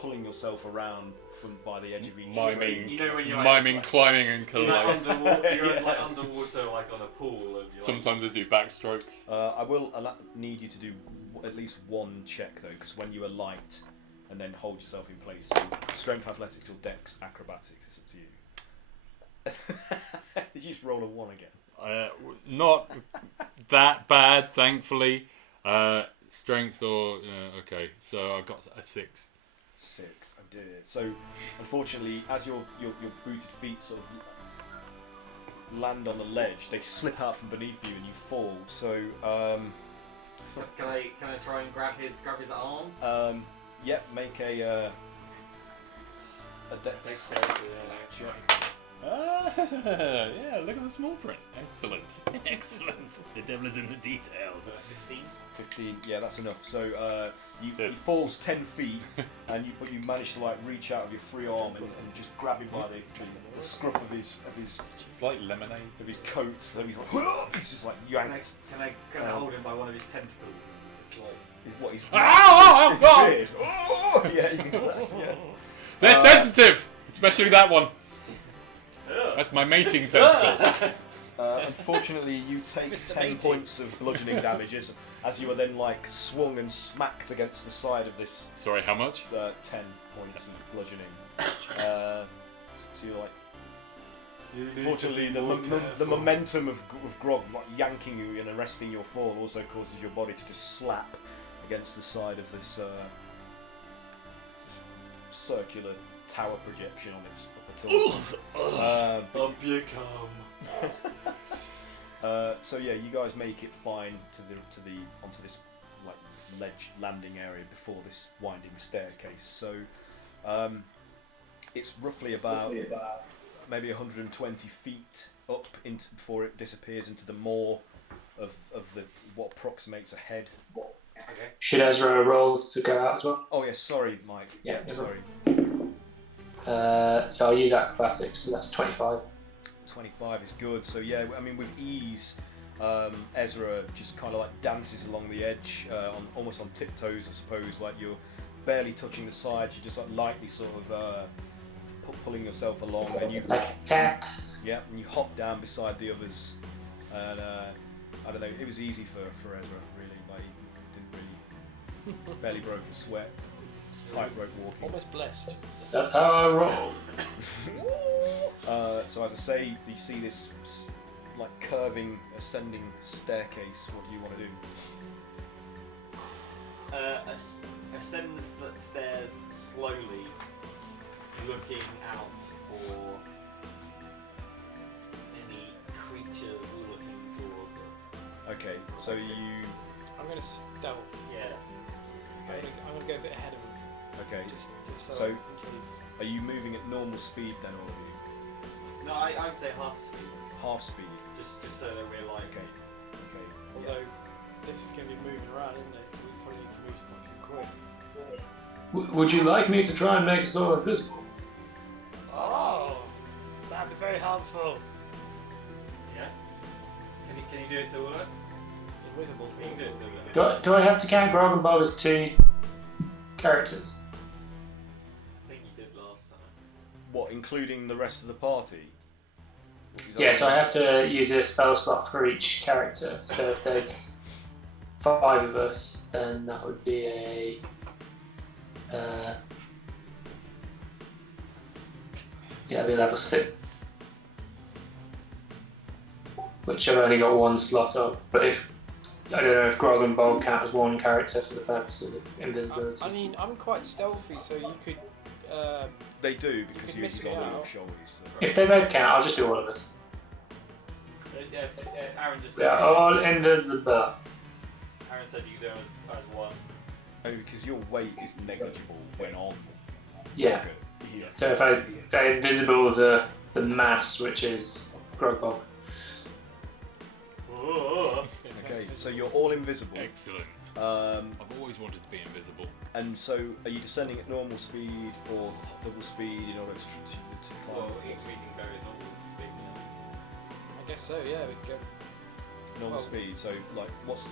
pulling yourself around by the edge of each. Miming, You know when you're miming, climbing, and You're like colliding. underwater, you're like underwater, like on a pool, and you're Sometimes I do backstroke. I will need you to do at least one check though, because when you are light and then hold yourself in place, so strength, athletics, or dex, acrobatics, it's up to you. Did you just roll a 1 again? Not that bad, thankfully. Strength or okay, so I've got a 6. 6. Oh dear. So, unfortunately, as your booted feet sort of land on the ledge, they slip out from beneath you and you fall. So, Can I try and grab his arm? yep. Make a dex Dexterity, check. Yeah, look at the small print. Excellent. Excellent. The devil is in the details. 15. 15. Yeah, that's enough. So he falls 10 feet, but you manage to like reach out with your free arm and just grab him by the scruff of his It's like lemonade. of his coat. So he's like, he's just like yanked. Can I hold him by one of his tentacles? It's just like... What he's Ow! weird. Oh, yeah, you can, yeah. They're sensitive, especially that one. That's my mating tentacle. Unfortunately, you take 10 points of bludgeoning damage as you are then like swung and smacked against the side of this. Sorry, how much? 10 points of bludgeoning. So you're like. Unfortunately, the momentum of Grog like yanking you and arresting your fall also causes your body to just slap against the side of this circular tower projection on its upper torso. Up you come. So yeah, you guys make it fine onto this like ledge landing area before this winding staircase. So it's roughly about maybe 120 feet up before it disappears into the maw of the what approximates a head. Okay. Should Ezra roll to go out as well? Oh yes, sorry, Mike. Yeah, sorry. So I'll use acrobatics, so that's 25. 25 is good. So yeah, I mean with ease, Ezra just kind of like dances along the edge, almost on tiptoes, I suppose. Like you're barely touching the sides. You're just like lightly sort of pulling yourself along, and you Like a cat. yeah, and you hop down beside the others. And I don't know, it was easy for Ezra really. Like he didn't really barely broke a sweat. Tightrope walking. Almost blessed. That's how I roll. So as I say, you see this like curving, ascending staircase. What do you want to do? Ascend the stairs slowly, looking out for any creatures looking towards us. Okay, so you. I'm going to stealth. Yeah. Okay. I'm going to go a bit ahead of him. Okay. Just So- so in case. Are you moving at normal speed then, all of you? No, I'd say half speed, Half speed. just so that we're like. Okay. Okay. Although this is going to be moving around, isn't it? So we probably need to move fucking quick. Would you like me to try and make us all invisible? Oh, that'd be very helpful. Yeah. Can you do it to all of us? Invisible. You can do it to all of us. Do I have to count Grog and Bob as 2 characters? I think you did last time. What, including the rest of the party? Yeah, so I have to use a spell slot for each character. So if there's 5 of us, then that would be a. Yeah, it'd be level 6. Which I've only got 1 slot of. But if. I don't know if Grog and Bob count as 1 character for the purpose of invisibility. I mean, I'm quite stealthy, so you could. They do because could you miss use me all your out. shoulders. If they both count, I'll just do all of us. Aaron just We said. are all invisible. Aaron said you could do it as one. Oh, because your weight is negligible when on. Yeah. Yeah. So if I invisible the mass, which is Grog Bob. Okay, so you're all invisible. Excellent. Um, I've always wanted to be invisible. and so are you descending at normal speed or double speed in order to climb? Well, we can go at normal speed now. I guess so. Yeah, we could go. Normal Oh. speed. So like, what's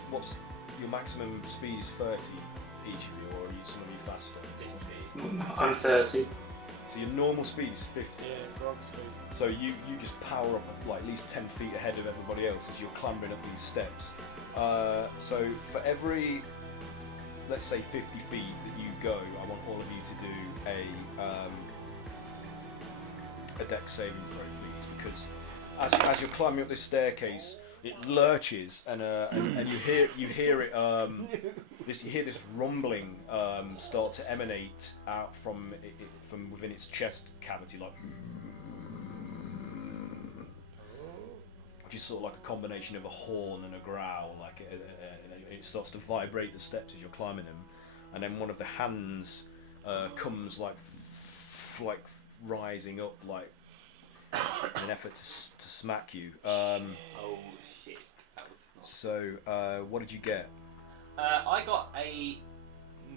your maximum speed is 30 each of you, or are some of you faster? 50. I'm 30. So your normal speed is 50. Yeah, Grog's food. So you just power up like at least 10 feet ahead of everybody else as you're clambering up these steps. So for every, let's say 50 feet that you go, I want all of you to do a dex saving throw, please, because as you're climbing up this staircase, it lurches and you hear it you hear this rumbling start to emanate out from within its chest cavity, like, which is sort of like a combination of a horn and a growl. Like it starts to vibrate the steps as you're climbing them, and then one of the hands comes like rising up like in an effort to smack you. Oh shit! That was not... So what did you get? I got a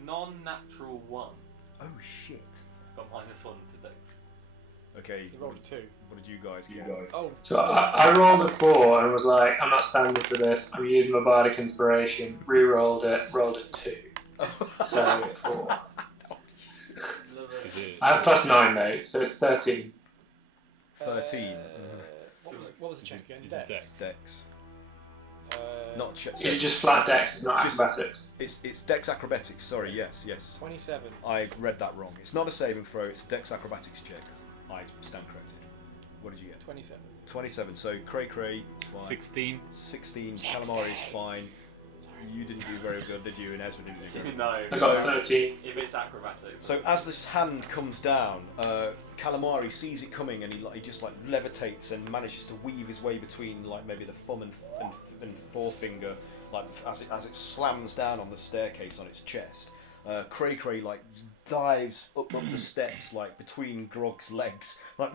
non-natural 1. Oh shit! Got -1 to Dex. Okay. You rolled a 2. What did you guys get? Oh. So I rolled a 4 and was like, I'm not standing for this. I'm using my bardic inspiration. Re-rolled it, rolled a 2. So 4. Is it? I have +9 though, so it's 13. 13. What was the check again? Is it Dex? Dex. Not check. Is it just flat dex? It's not Just- acrobatics. It's Dex acrobatics. Sorry. Yes. 27. I read that wrong. It's not a saving throw. It's a Dex acrobatics check. I stand corrected. What did you get? 27. 27. So Cray is fine. 16. 16. Calamari is fine. You didn't do very good, did you? And Ezra didn't do very good. No. I got 13. If it's acrobatics. So as this hand comes down, Calamari sees it coming, and he just like levitates and manages to weave his way between like maybe the thumb and forefinger, like as it slams down on the staircase on its chest. Cray like dives up the steps like between Grog's legs, like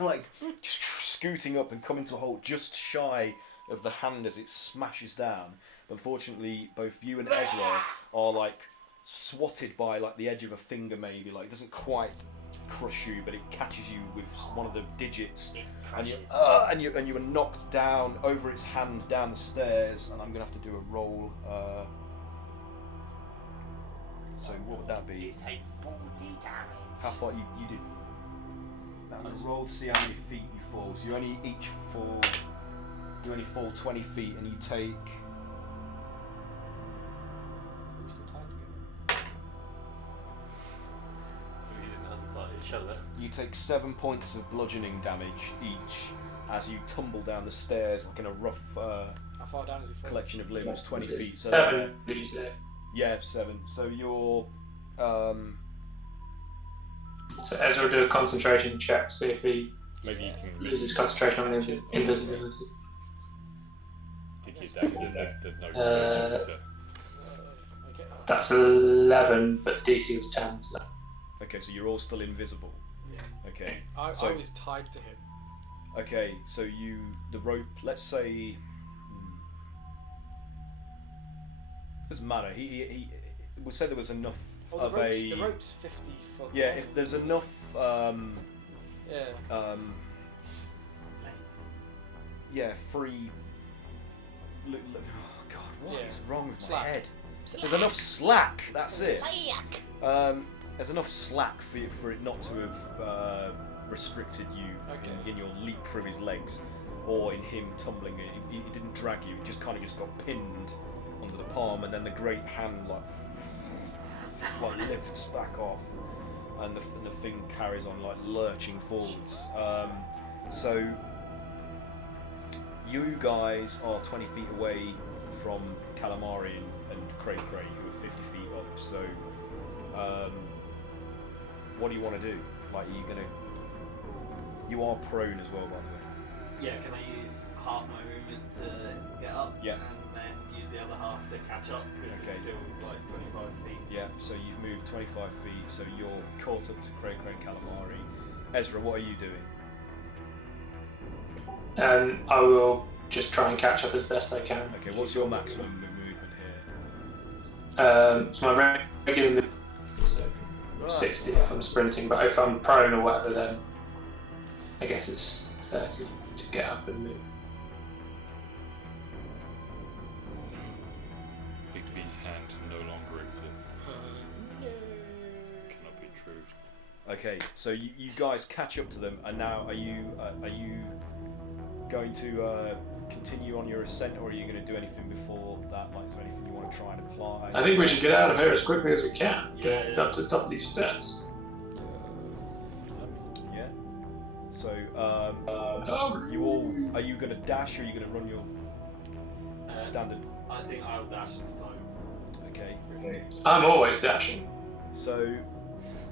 like just scooting up and coming to a halt just shy of the hand as it smashes down. Unfortunately, both you and Ezra are like swatted by like the edge of a finger, maybe. Like it doesn't quite crush you, but it catches you with one of the digits, and you are knocked down over its hand down the stairs. And I'm gonna have to do a roll. So what would that You be? take 40 damage. How far you did? I'm gonna roll to see how many feet you fall. So you only fall 20 feet, and you take. We're still tied together. We didn't untie each other. You take 7 points of bludgeoning damage each as you tumble down the stairs like in a rough How far down is it? collection of limbs, 20 feet. So 7, did you say? Yeah, 7. So you're. So Ezra will do a concentration check, see if he Maybe you can loses concentration on the invisibility. think your Dex. There's no just Okay. That's 11, but the DC was 10, so. Okay, so you're all still invisible. Okay. I So- was tied to him. Okay, so the rope. Let's say. Doesn't matter. He would say there was enough Well, of the rope's 50 foot. Yeah, long. if there's enough. Yeah. Yeah, free. Oh God, what is Yeah. wrong with my Slack. head? There's enough slack. That's it. There's enough slack for it not to have restricted you in your leap through his legs, or in him tumbling. It didn't drag you. It just kind of just got pinned under the palm, and then the great hand like lifts back off, and the thing carries on like lurching forwards. So you guys are 20 feet away from Calamari and Cray, who are 50 feet up. So what do you want to do? Like, are you gonna? You are prone as well, by the way. Yeah, can I use half my movement to get up? Yeah. And then use the other half to catch up because Okay. it's still like 25 feet. Yeah. So you've moved 25 feet. So you're caught up to Cray and Calamari. Ezra, what are you doing? I will just try and catch up as best I can. Okay. What's your maximum movement here? It's my regular movement, so 60 if I'm sprinting, but if I'm prone or whatever, then I guess it's 30 to get up and move. Bigby's hand no longer exists. It cannot be Okay, so you guys catch up to them, and now are you going to continue on your ascent, or are you going to do anything before that? Like, is there anything you want to try and apply? I think we should get out of here as quickly as we can. Get up to the top of these steps. Yeah. So, you all are you going to dash, or are you going to run your standard? I think I'll dash this time. Okay. I'm always dashing. So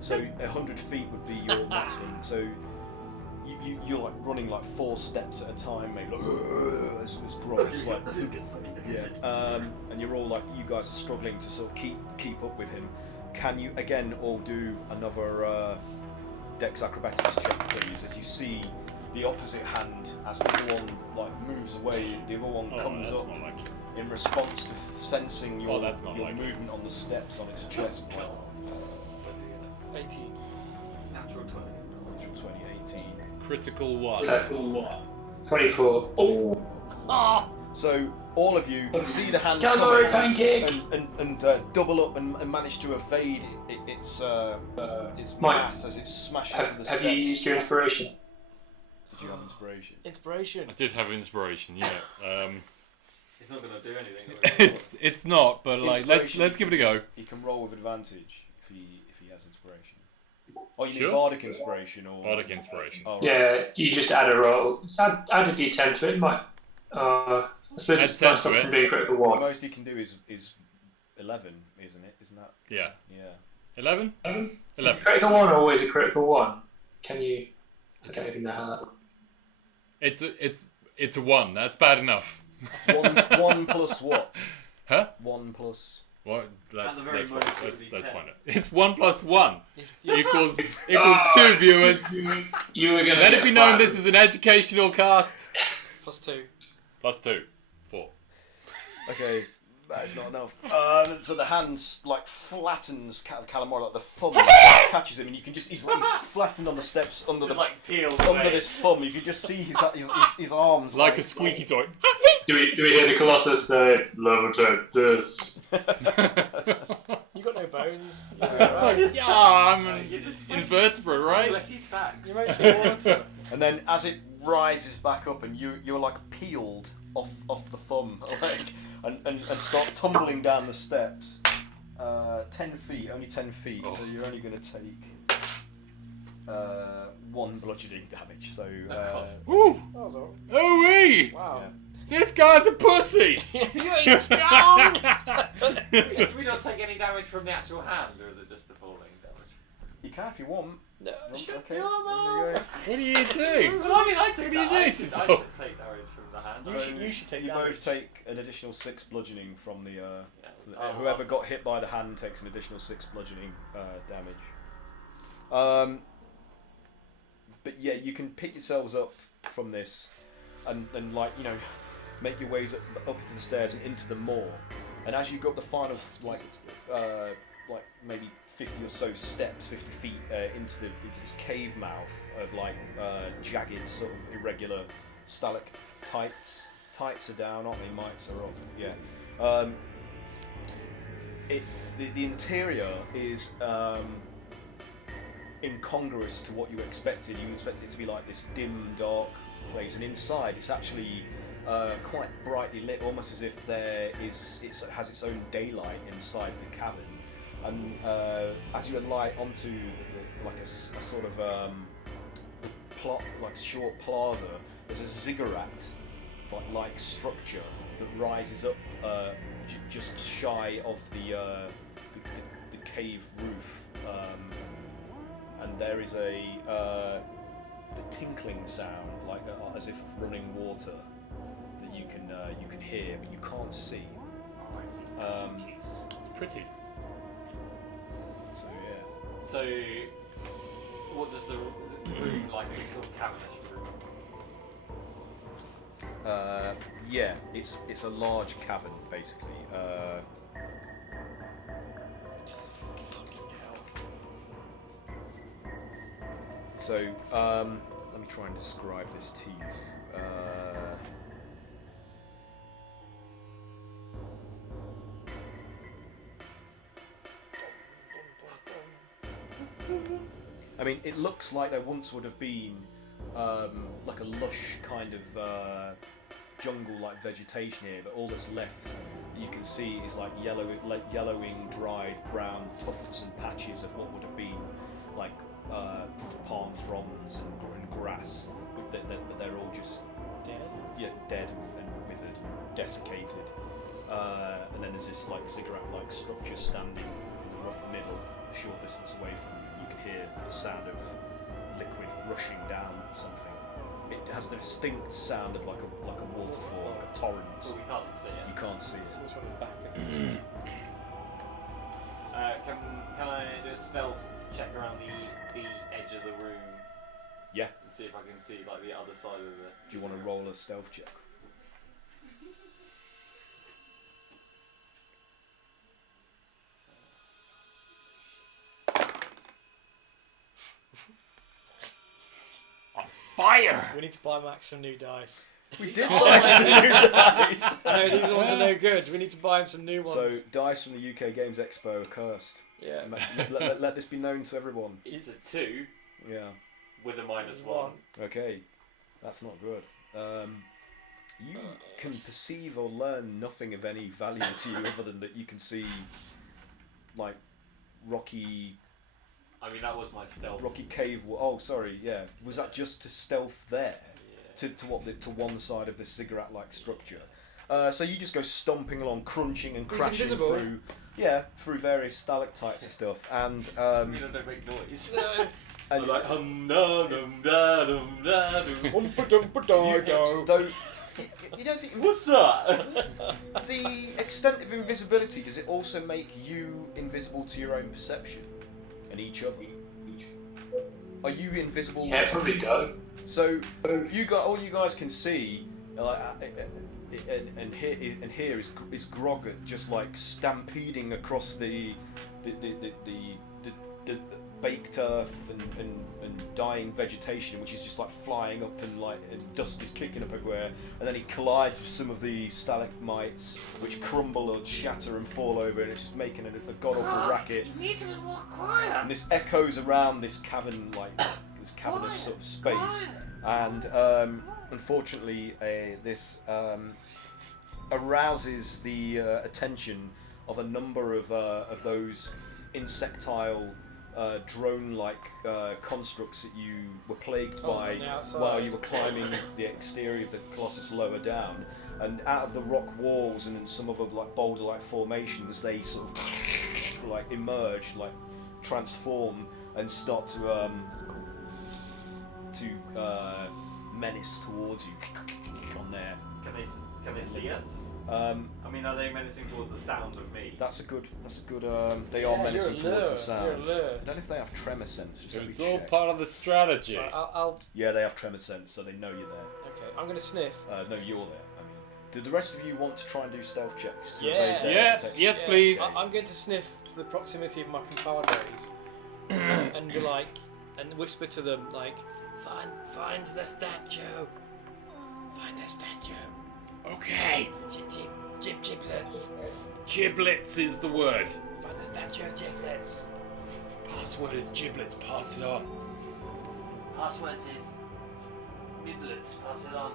100 feet would be your maximum. So you're like running like 4 steps at a time, maybe like as Grog is like yeah. And you're all like, you guys are struggling to sort of keep up with him. Can you again all do another Dex Acrobatics check, please? If you see the opposite hand as the other one like moves away, the other one comes up in response to sensing your movement on the steps on its chest. 18. Natural 20. Natural 20, 18. Critical 1. 24. Oh! So all of you see the hand Calamari come pancake! and double up and manage to evade its mass as it smashes into the steps. Have you used your inspiration? Did you have inspiration? Inspiration. I did have inspiration, yeah. It's not gonna do anything. It's not, but like let's give it a go. You can roll with advantage if he has inspiration. Oh, you Sure. need bardic inspiration or Bardic inspiration. Oh, right. Yeah, you just add a roll. Just add a d10 to it. Might. I suppose it's Add 10 not to something it. being critical The one. most he can do is 11, isn't it? Isn't that? Yeah. Yeah. 11? Is 11. a critical one always a critical one? Can you? I don't even know how that. It's a 1. That's bad enough. One plus what? Huh? 1 plus. What? Let's the very most, it would be 10. find it. It's 1 plus 1 equals 2 viewers. You were gonna Let get it be known flattened. this is an educational cast. Plus 2. Plus 2. 4. Okay, that is not enough. So the hand like flattens Calamari, like the thumb catches him, and you can just he's flattened on the steps under Just the like peels under away. this thumb. You can just see his arms Like a squeaky toy. Do we hear the colossus say, "Levitate this"? You got no bones. Yeah, I'm an You're just invertebrate, right? fleshy sacks. You're mostly water. And then as it rises back up, and you're like peeled off the thumb, like, and start tumbling down the steps. 10 feet, only 10 feet. So you're only going to take 1 bludgeoning damage. So. Woo! That was all. Oh-wee! Wow. Yeah. This guy's a pussy! You ain't strong! Do we not take any damage from the actual hand, or is it just the falling damage? You can if you want. No, Okay. no, What do you do? Well, I mean, I take What do you that. do I to should yourself? take damage from the hand. So you should take you damage. both take an additional 6 bludgeoning from the. Oh, Whoever got hit by the hand takes an additional 6 bludgeoning damage. But yeah, you can pick yourselves up from this, and like make your ways up into the stairs and into the moor. And as you go up the final like maybe 50 or so steps, 50 feet into this cave mouth of like jagged sort of irregular stalactites. Tights are down, aren't they? Mites are up. Yeah. The interior is incongruous to what you expected. You expected it to be like this dim, dark place, and inside it's actually quite brightly lit, almost as if it has its own daylight inside the cavern. And as you alight onto like a sort of short plaza, there's a ziggurat like structure that rises up just shy of the cave roof, and there is the tinkling sound like as if of running water that you can hear but you can't see. It's pretty. So yeah. So, what does the room like? A sort of cavernous room. Yeah, it's a large cavern basically. So let me try and describe this to you. I mean, it looks like there once would have been like a lush kind of jungle-like vegetation here, but all that's left you can see is like yellowing, dried brown tufts and patches of what would have been like palm fronds and grass, but they're all just dead and withered, desiccated. And then there's this like ziggurat-like structure standing in the rough middle, a short distance away from you. You can hear the sound of liquid rushing down something. It has the distinct sound of like a waterfall, like a torrent. But we can't see it. You can't see it. This one is back at Can I just stealth check around the edge of the room? Yeah. And see if I can see like the other side of the. Do you want to roll a stealth check? Fire! We need to buy Max some new dice. We did buy some new dice. I know these ones are no good. We need to buy him some new ones. So dice from the UK Games Expo are cursed. yeah. Let this be known to everyone. It's a 2 Yeah. with a -1. Okay. That's not good. You can perceive or learn nothing of any value to you other than that you can see like rocky that was my stealth. cave wall. Oh, sorry. Yeah. Was that just to stealth there? Yeah. To one side of this ziggurat-like structure. So you just go stomping along, crunching and He's crashing invisible. through various stalactites and stuff, and I don't make noise. and like hum da dum da dum da dum. though you don't think What's that? the extent of invisibility, does it also make you invisible to your own perception and each other? Are you invisible? Yeah, it probably does. So all you guys can see, and here is Grog just like stampeding across the baked earth and dying vegetation, which is just like flying up and dust is kicking up everywhere, and then he collides with some of the stalagmites, which crumble or shatter and fall over, and it's just making a god awful racket. You need to be more quiet. And this echoes around this cavern, this cavernous sort of space. And unfortunately, this arouses the attention of a number of those insectile, drone-like constructs that you were plagued by while you were climbing the exterior of the colossus lower down. And out of the rock walls and in some other boulder-like formations, they sort of emerge, transform, and start to menace towards you on there. Can they see us? Are they menacing towards the sound of me? That's a good. They are menacing towards the sound. I don't know if they have tremor sense. Just It's all part of the strategy. I'll. Yeah, they have tremor sense, so they know you're there. Okay, I'm gonna sniff. No, you're there. Do the rest of you want to try and do stealth checks? To Yeah. evade their Yes, detection? yes, please. I'm going to sniff to the proximity of my compadres and be like, and whisper to them find the statue. Find the statue. Okay. Giblets. Giblets is the word. Find the statue of giblets. Password is giblets. Pass it on. Password is Biblets. Pass it on.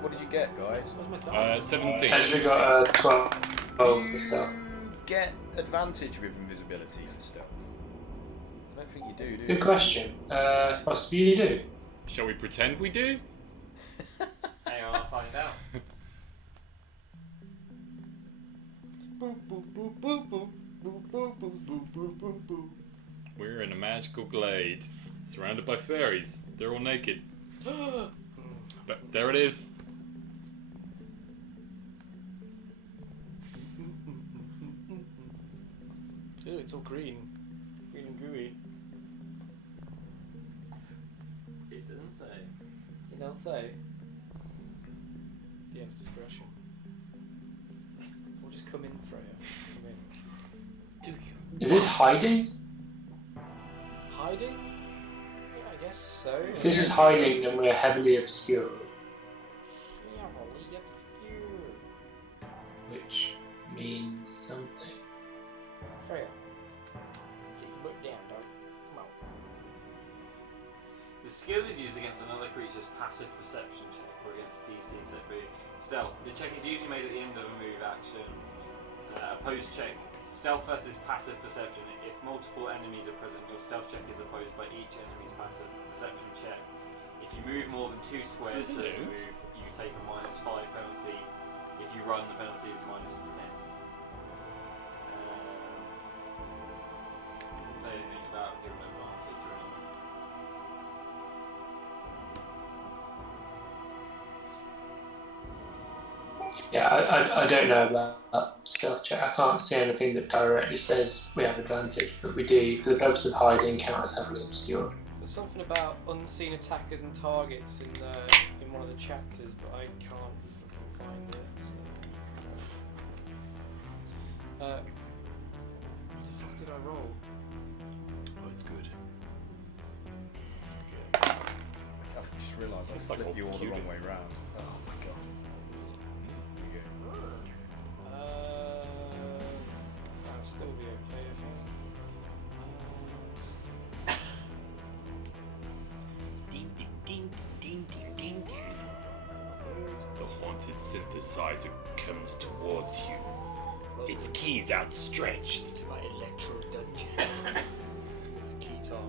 What did you get, guys? Where's my dice? 17. Actually got 12 Do for stuff. you get advantage with invisibility for stealth? I don't think you do Good you? question. Possibly you do. Shall we pretend we do? Hang on, I'll find out. We're in a magical glade, surrounded by fairies. They're all naked. But there it is. Ew, it's all green. Green and gooey. It doesn't say. You don't say. DM's discretion. Or just come in, Freya. Come in. Do you? Is this hiding? Hiding? Yeah, I guess so. If this is hiding, then we're heavily obscured. Heavily obscure. Which means something. Freya. See, look down, dog. Come on. The skill is used against another creature's passive perception check or against DC set B. Stealth. The check is usually made at the end of a move action. Opposed check. Stealth versus passive perception. If multiple enemies are present, your stealth check is opposed by each enemy's passive perception check. If you move more than 2 squares during the move, you take a -5 penalty. If you run, the penalty is -10. Doesn't say anything about giving advantage or anything. Yeah, I don't know about stealth check. I can't see anything that directly says we have advantage, but we do, for the purpose of hiding, count as heavily obscured. There's something about unseen attackers and targets in one of the chapters, but I can't fucking find it. So. What the fuck did I roll? Oh, it's good. I've just realised I It's like flipped all you all the cute. wrong way round. Oh my god. There That'll still be okay, I think. The haunted synthesizer comes towards you. Its keys outstretched. To my electro dungeon. It's guitar.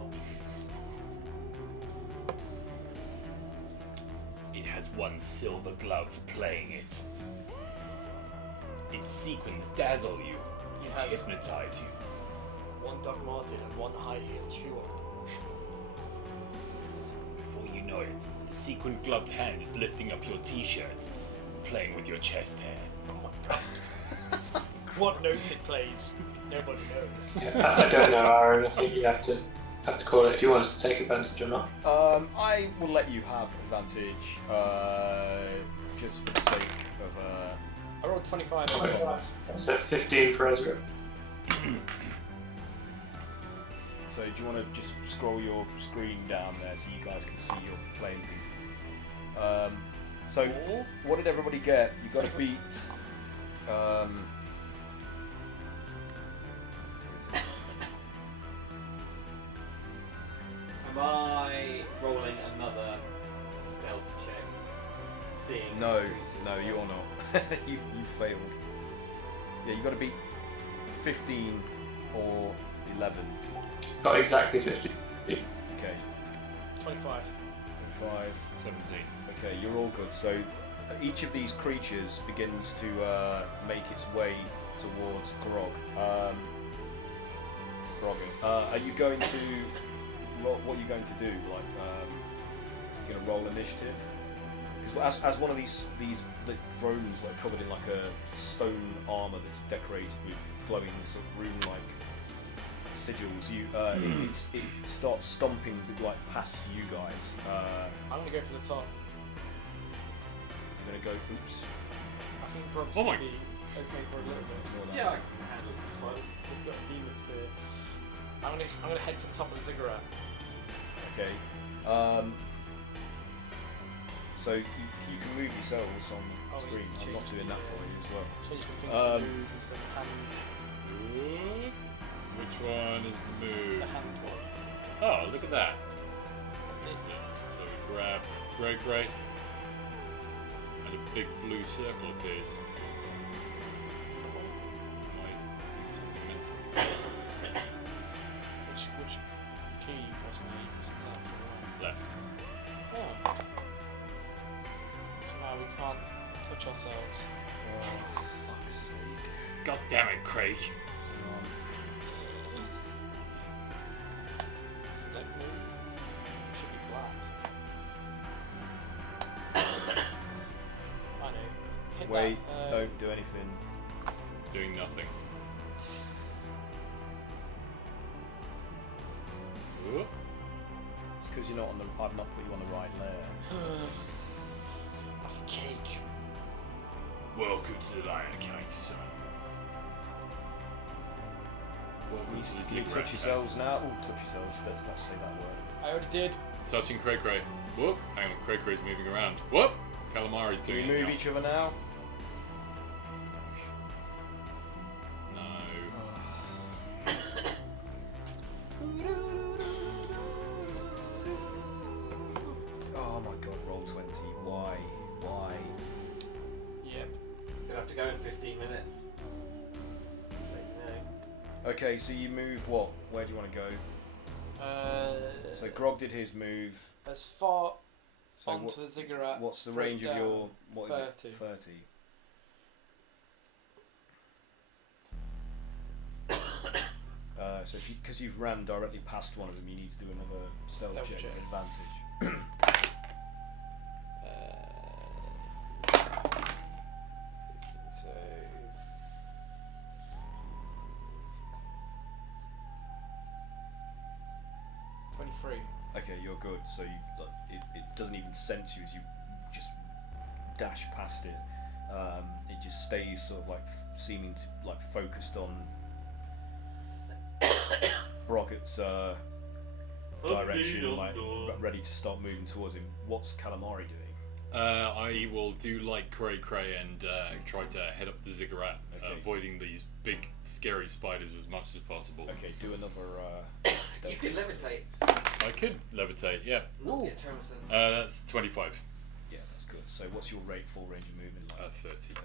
It has one silver glove playing it. Its sequins dazzle you, It has hypnotize you. one Doc Martin and one high-heeled shoe on. Before you know it, the sequin gloved hand is lifting up your t-shirt, playing with your chest hair. Oh my god. What note it plays, nobody knows. Yeah, I don't know, Aaron. I think you have to call it if you want us to take advantage or not. I will let you have advantage, just for the sake of. I rolled 25 on Okay. that. So 15 for Ezra. So do you want to just scroll your screen down there so you guys can see your playing pieces? So what did everybody get? You got to beat. Am I rolling another stealth check? Seeing No, these creatures? no, you're not. you failed. Yeah, you got to beat 15 or 11. Not exactly 50. Okay, 25. 5. 17. Okay, you're all good. So each of these creatures begins to make its way towards Grog. Grogging. Are you going to roll? What are you going to do? Like, you're going to roll initiative? Because as one of these like, drones like covered in like a stone armor that's decorated with glowing sort of rune-like sigils, it starts stomping like past you guys. I'm gonna go for the top. You're gonna go. Oops. I think Grog's Oh my- gonna be okay for a little bit. Ignore that. Yeah, I can handle some spells. He's got a demon spear. I'm gonna head for the top of the ziggurat. Okay. So you can move yourselves on Oh, screen. yes, I'm not change doing the, that for you as well. Change the thing to move instead of hand. Good. Which one is moved? The hand one. Oh, look at that. Isn't it? So we grab grey, and a big blue circle appears. Might do something mental. Which key you press now? You press left or right? Left. Oh. So now we can't touch ourselves. Oh, fuck's sake. God damn it, Craig. Hang on. Select move. Should be black. I know. Hit Wait, that, don't do anything. Doing nothing. Whoop. It's because you're not on the. I've not put you on the right layer. Cake. Welcome to the Lion Cake, son. Welcome to the Can you ziggurat. touch yourselves now? Oh, touch yourselves. Let's not say that word. I already did. Touching Cray. Whoop. Hang on, Cray's moving around. Whoop. Calamari's Can we doing it move now. each other now? No. Oh my god, roll 20. Why? Yep. Gonna have to go in 15 minutes. Let you know. Okay, so you move what? Where do you want to go? So Grog did his move. As far So onto the ziggurat. what's the straight range of down, your... What is 30. it? 30. So because you've ran directly past one of them, you need to do another stealth check check. with advantage. So 23. Okay, you're good. So it doesn't even sense you as you just dash past it. It just stays sort of like seeming to like focused on Broggett's direction, like ready to start moving towards him. What's Calamari doing? I will do like Cray and try to head up the ziggurat, Okay. avoiding these big scary spiders as much as possible. Okay, do another stealth. You could levitate. I could levitate, yeah. Not get travel sense. That's 25. Yeah, that's good. So what's your full range of movement like? 30.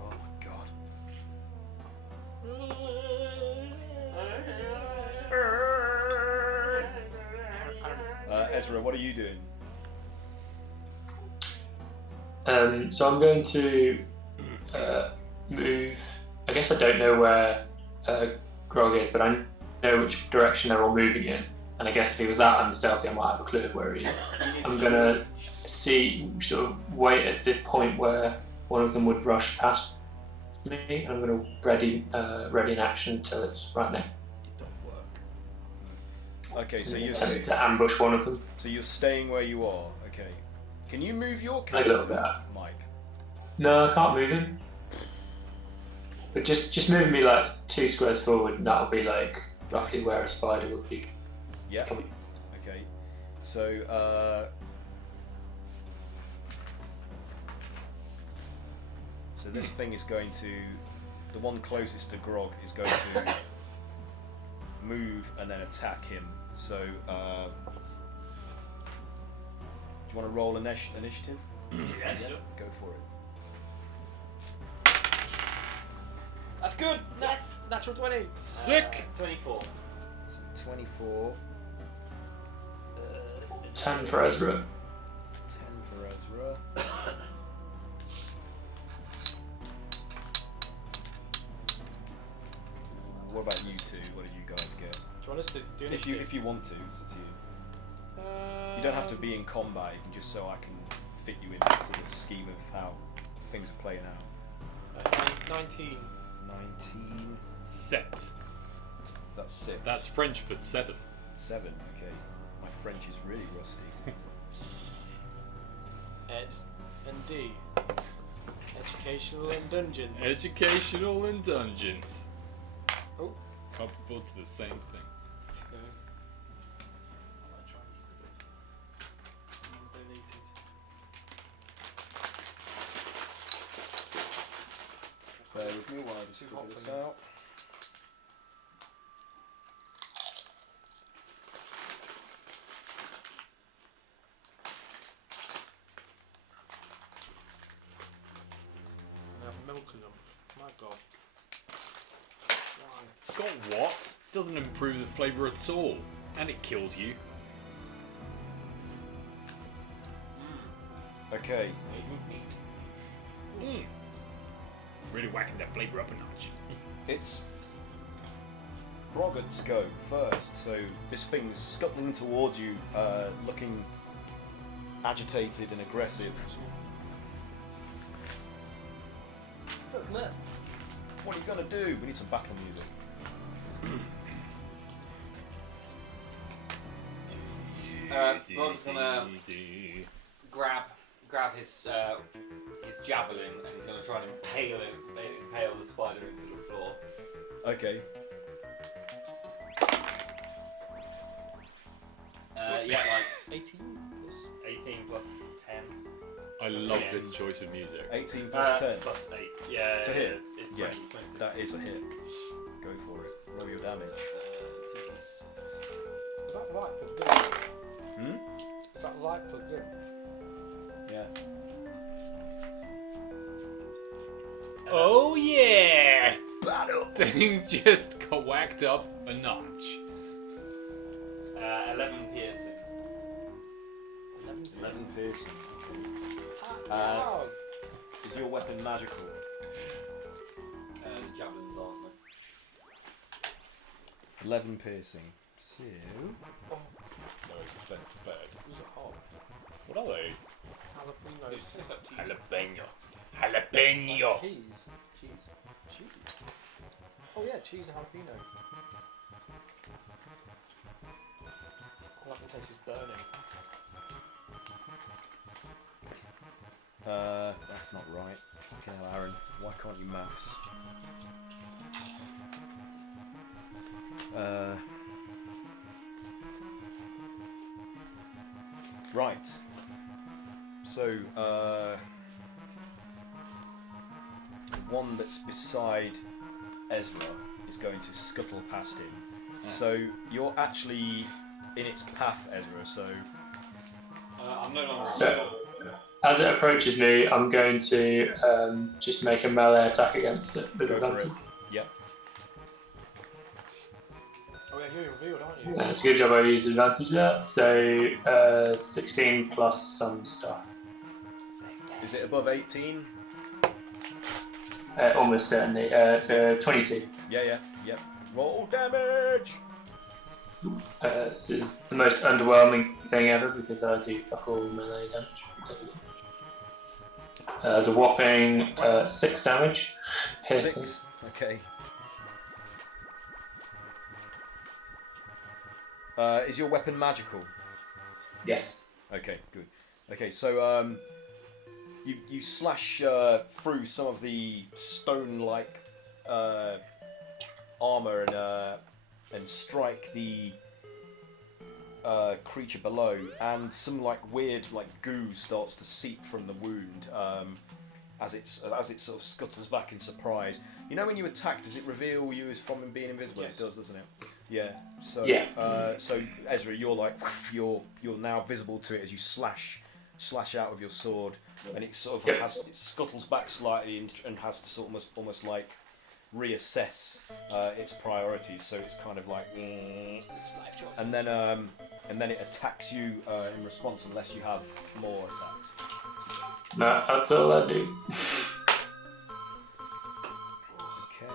Oh my god. Ezra, what are you doing? So I'm going to move. I guess I don't know where Grog is, but I know which direction they're all moving in. And I guess if he was that unstealthy, I might have a clue of where he is. I'm going to sort of wait at the point where one of them would rush past me, and I'm going to ready an action until it's right there. It don't work. Okay, so you're Attempt to ambush one of them. So you're staying where you are. Okay. Can you move your A little character, bit. Mike? No, I can't move him. But just moving me like 2 squares forward, and that'll be like roughly where a spider would be. Yeah. Okay. So so this thing is going to, the one closest to Grog is going to move and then attack him. So do you want to roll initiative? Yeah, sure. Go for it. That's good. That's natural 20. Sick! 24. So 24. 10 for Ezra. 10 for Ezra. What about you two? What did you guys get? Do you want us to do If you want to, it's up to you. You don't have to be in combat. You can just so I can fit you into the scheme of how things are playing out. 19. 19. Set. That's 6. That's French for 7. 7. Okay. My French is really rusty. Ed and D. Educational and dungeons. Educational and dungeons. Oh. Comparable to the same thing. Okay. Someone's donated. Bear with me while I just Too figure hot this for me. out. I have milk lump. My god. Why? It's got what? Doesn't improve the flavour at all. And it kills you. Okay. Really whacking that flavour up a notch. It's Broggett's go first, so this thing's scuttling towards you, looking agitated and aggressive. What are you gonna do? We need some battle music. Ron's gonna grab his javelin and he's gonna try and impale the spider into the floor. Okay. Yeah, like 18 plus. 18 plus 10. I love Yes. this choice of music. 18 plus 10. Plus 8. Yeah, It's a hit. It's Yeah, 20, 26. that is a hit. Go for it. Roll your damage. 26. light plugged in? Hmm? Is that light plugged in? Yeah. Oh yeah! Battle! Things just got whacked up a notch. 11 piercing. 11 piercing. Ow! Is your weapon magical? The javelins aren't they? 11 piercing. So. No expense spared. These are hot. What are they? Jalapenos. Jalapeno. Jalapeno. Cheese. Cheese. Oh yeah, cheese and jalapeno. All I can taste is burning. That's not right. Fucking hell, Aaron. Why can't you maths? Right. So, the one that's beside Ezra is going to scuttle past him. Yeah. So, you're actually in its path, Ezra, so... I'm no longer. So, as it approaches me, I'm going to just make a melee attack against it with Go for advantage. it. Yep. Oh yeah, you're revealed, aren't you? It's a good job I used advantage there. So 16 plus some stuff. Is it above 18? Almost certainly. So 22. Yeah. Roll damage! This is the most underwhelming thing ever because I do fuck all melee damage. There's a whopping 6 damage. Piercing. 6. Okay. Is your weapon magical? Yes. Okay, good. Okay, so you slash through some of the stone-like armor and strike the creature below, and some weird goo starts to seep from the wound as it sort of scuttles back in surprise. You know when you attack, does it reveal you as from being invisible? Yes. It does, doesn't it? Yeah. So Yeah. so Ezra, you're now visible to it as you slash out with your sword, and it sort of Yes. it scuttles back slightly and has to sort of almost like reassess its priorities. So it's kind of like, and then it attacks you in response unless you have more attacks. No, that's all I do. Okay.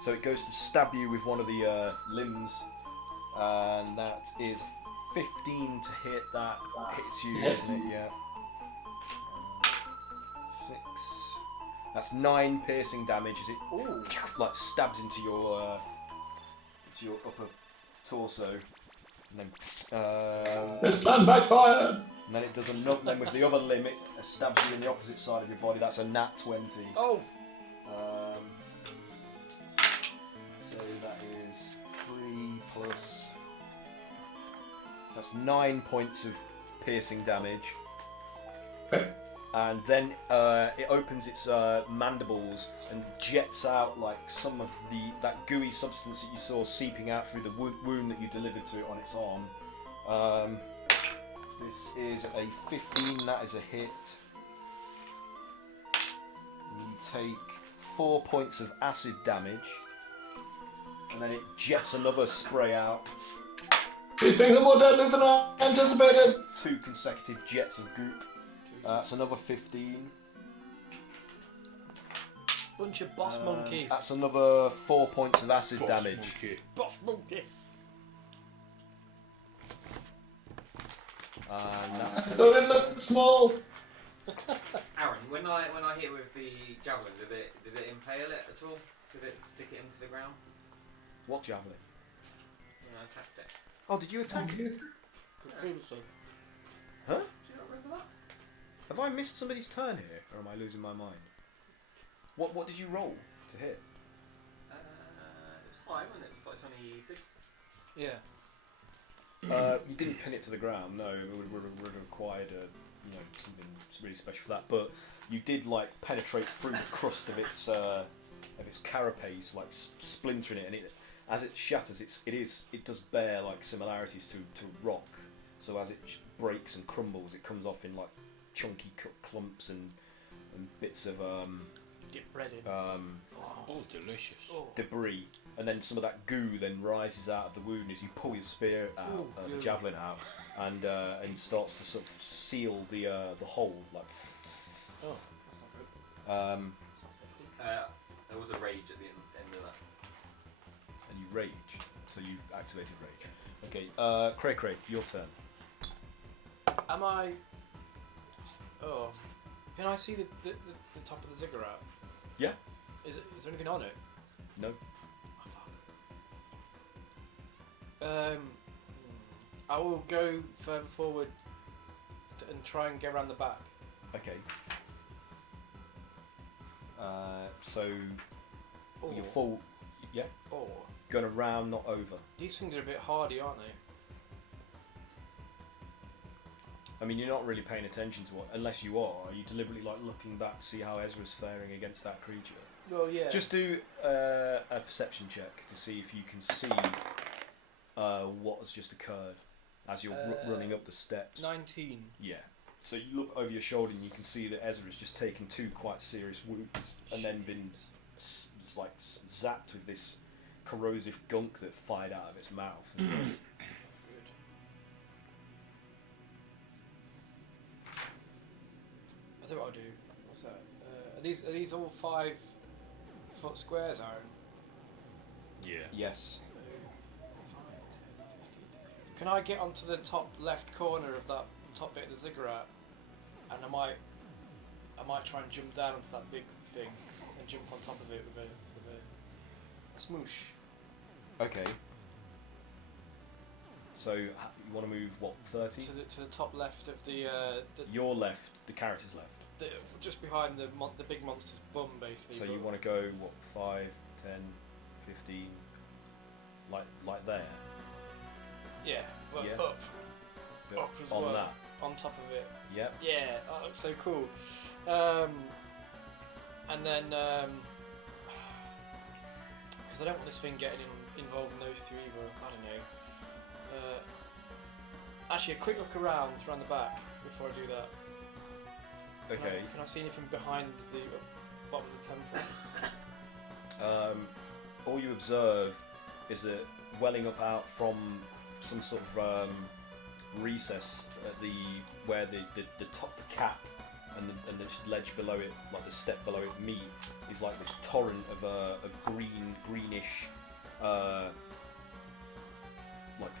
So it goes to stab you with one of the limbs, and that is 15 to hit. That hits you, Yes. isn't it? Yeah. 6. That's 9 piercing damage as it stabs into your upper torso, and then This plan backfired. and then it does another. Then with the other limb, it stabs you in the opposite side of your body. That's a nat 20. Oh! So that is 3 plus. That's 9 points of piercing damage. Okay. And then it opens its mandibles and jets out some of that gooey substance that you saw seeping out through the wound that you delivered to it on its arm. This is a 15. That is a hit. You take 4 points of acid damage, and then it jets another spray out. These things are more deadly than I anticipated. 2 consecutive jets of goop. That's another 15. Bunch of boss monkeys. That's another 4 points of acid damage. Monkey. Boss monkey. And I that's thought it looked small. Aaron, when I hit with the javelin, did it impale it at all? Did it stick it into the ground? what javelin? When I attacked it. Oh, did you attack it? Previously. Huh? Do you not remember that? Have I missed somebody's turn here, or am I losing my mind? What did you roll to hit? It was high, wasn't it? It was like 26. Yeah. You didn't pin it to the ground. No, it would have required something really special for that. But you did penetrate through the crust of its carapace, splintering it, as it shatters, it does bear like similarities to rock. So as it breaks and crumbles, it comes off in like chunky clumps and bits of Get breaded. Oh, delicious. debris, and then some of that goo then rises out of the wound as you pull your spear out, the javelin out, and starts to sort of seal the hole like. Oh, that's not good. Sounds tasty. There was a rage at the end of that. And you rage, so you activated rage. Okay, Cray, your turn. Am I? Oh, can I see the top of the ziggurat? Yeah. Is there anything on it? No. Oh, fuck. I will go further forward and try and get around the back. Okay. So Or, you're full. Yeah. or Going around, not over. these things are a bit hardy, aren't they? I mean, you're not really paying attention to what, unless you are. Are you deliberately like looking back to see how Ezra's faring against that creature? Well, yeah. Just do a perception check to see if you can see what has just occurred as you're running up the steps. 19. Yeah. So you look over your shoulder and you can see that Ezra's just taken 2 quite serious wounds and then been zapped with this corrosive gunk that fired out of its mouth. Good. I tell you what I'll do. What's that? Are these all 5-foot squares, Aaron? Yeah. Yes. 5, 10, 15. Can I get onto the top left corner of that top bit of the ziggurat? And I might try and jump down onto that big thing and jump on top of it with a smoosh. Okay. So you want to move what, 30? To the top left of the Your left, the character's left. just behind the big monster's bum, basically. So you want to go what, 5, 10, 15, like there. Yeah, well, Yeah. up But Up as on well. that. on top of it. Yep. Yeah, that looks so cool. And then, because I don't want this thing getting involved in those two either. I don't know. Actually, a quick look around the back before I do that. Okay. Can I see anything behind the bottom of the temple? All you observe is that welling up out from some sort of recess at where the top, the cap and the ledge below it, like the step below it meet, is like this torrent of greenish like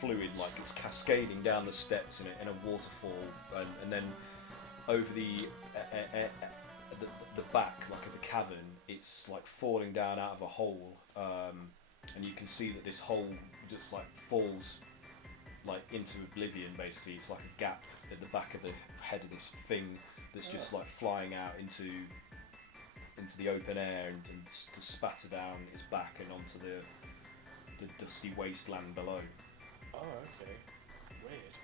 fluid, like it's cascading down the steps in a waterfall, and then over the back, like of the cavern, it's like falling down out of a hole, and you can see that this hole just like falls like into oblivion. Basically, it's like a gap at the back of the head of this thing that's just like flying out into the open air and to spatter down its back and onto the dusty wasteland below. Oh, okay. Weird.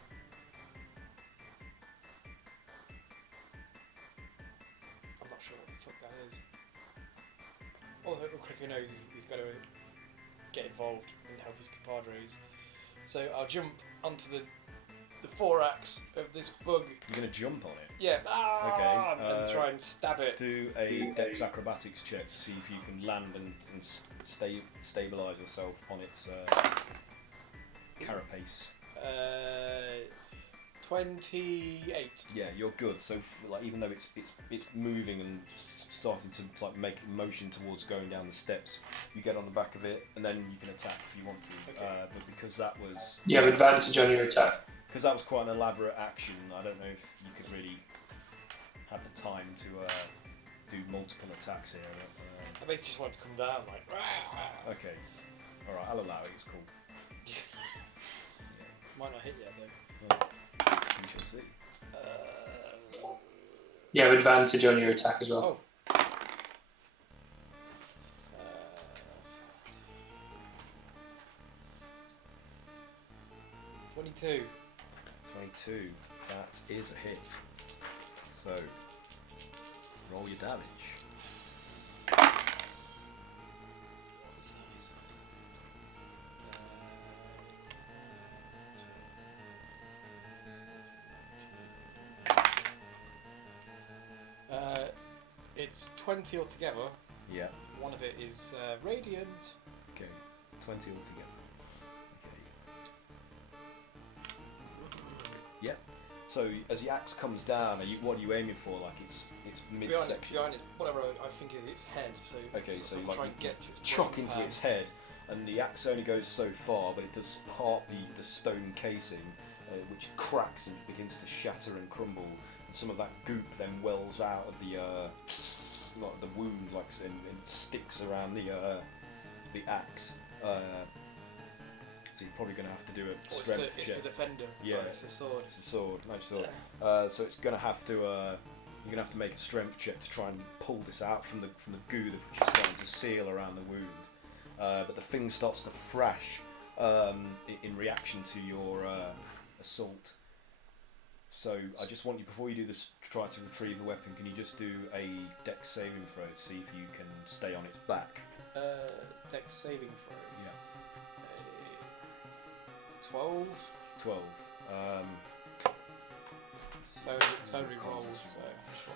I'm not sure what the fuck that is. Although Cricket knows he's got to get involved and help his compadres. So I'll jump onto the thorax of this bug. You're gonna jump on it. Yeah. Okay, And try and stab it. Do a Dex acrobatics check to see if you can land and stabilise yourself on its carapace. 28. Yeah, you're good. So like, even though it's moving and starting to like make a motion towards going down the steps, you get on the back of it and then you can attack if you want to. Okay. But because that was You have advantage on your attack. quite an elaborate action, I don't know if you could really have the time to do multiple attacks here. I basically just wanted to come down like. Okay, all right, I'll allow it. It's cool. Might not hit yet though. We shall see. You have advantage on your attack as well. Oh. 22. 22. That is a hit. So, roll your damage. it's 20 altogether. Yeah. One of it is radiant. Okay. 20 altogether. Okay. Yep. So as the axe comes down, what are you aiming for? Like it's midsection. Behind it, whatever I think is its head. So Okay, so I'm like try you and get to its chuck brain into pan. its head, and the axe only goes so far, but it does part the stone casing, which cracks and begins to shatter and crumble. And some of that goop then wells out of the wound, and sticks around the axe. So you're probably going to have to do a strength it's check. the defender. Yeah. Sorry, it's the sword. It's a sword, magic sword. Yeah. So it's going to have to. You're going to have to make a strength check to try and pull this out from the goo which is starting to seal around the wound. But the thing starts to thrash in reaction to your assault. So I just want you, before you do this, to try to retrieve the weapon. Can you just do a dex saving throw to see if you can stay on its back? Dex saving throw. Yeah. 12. 12. So re-rolls.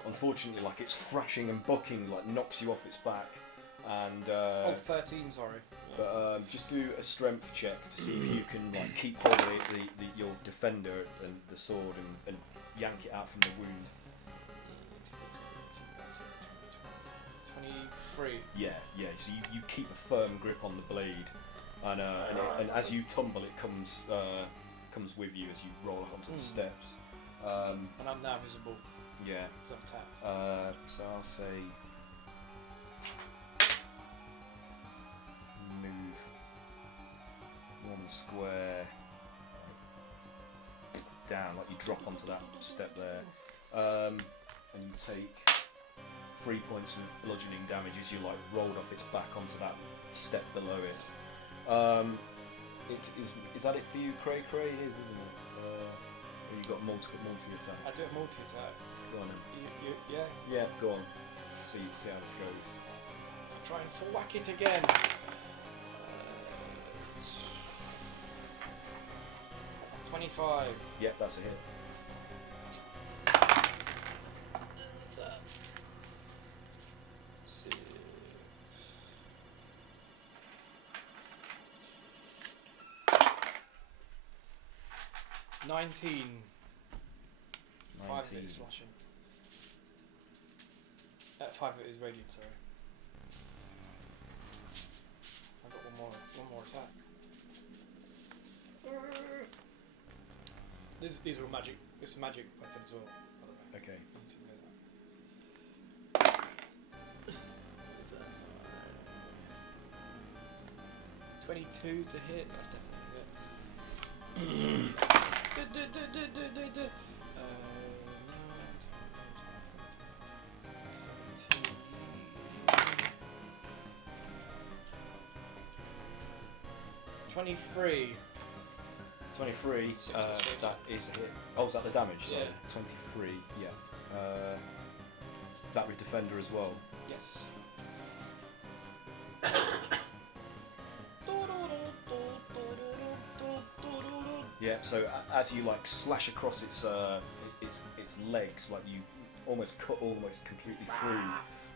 Unfortunately, like it's thrashing and bucking, like knocks you off its back, and 13. Sorry. but just do a strength check to see if you can like keep hold of your defender and the sword and yank it out from the wound. 23. Yeah. So you keep a firm grip on the blade, and as you tumble, it comes with you as you roll onto the steps. And I'm now visible Yeah. because I've tapped. So I'll say move 1 square down, like you drop onto that step there, and you take 3 points of bludgeoning damage as you like rolled off its back onto that step below it. Is that it for you, Cray? It is, isn't it? Or you got multi-attack. I do have multi-attack. Go on then. Yeah. Yeah, go on. See how this goes. I'll try and full whack it again. 25. Yep, that's a hit. What's that? 6. 19. 5 of it is slashing. 5 of it is radiant, sorry. I've got one more attack. These are magic. It's a magic weapon as well, by the way. Okay. I need to know that. What's that? 22 to hit. That's definitely a hit. 23. 23, that is a hit. Oh, is that the damage? Sorry. Yeah. 23, yeah. That with defender as well. Yes. Yeah, so as you like slash across its legs, like you almost cut almost completely through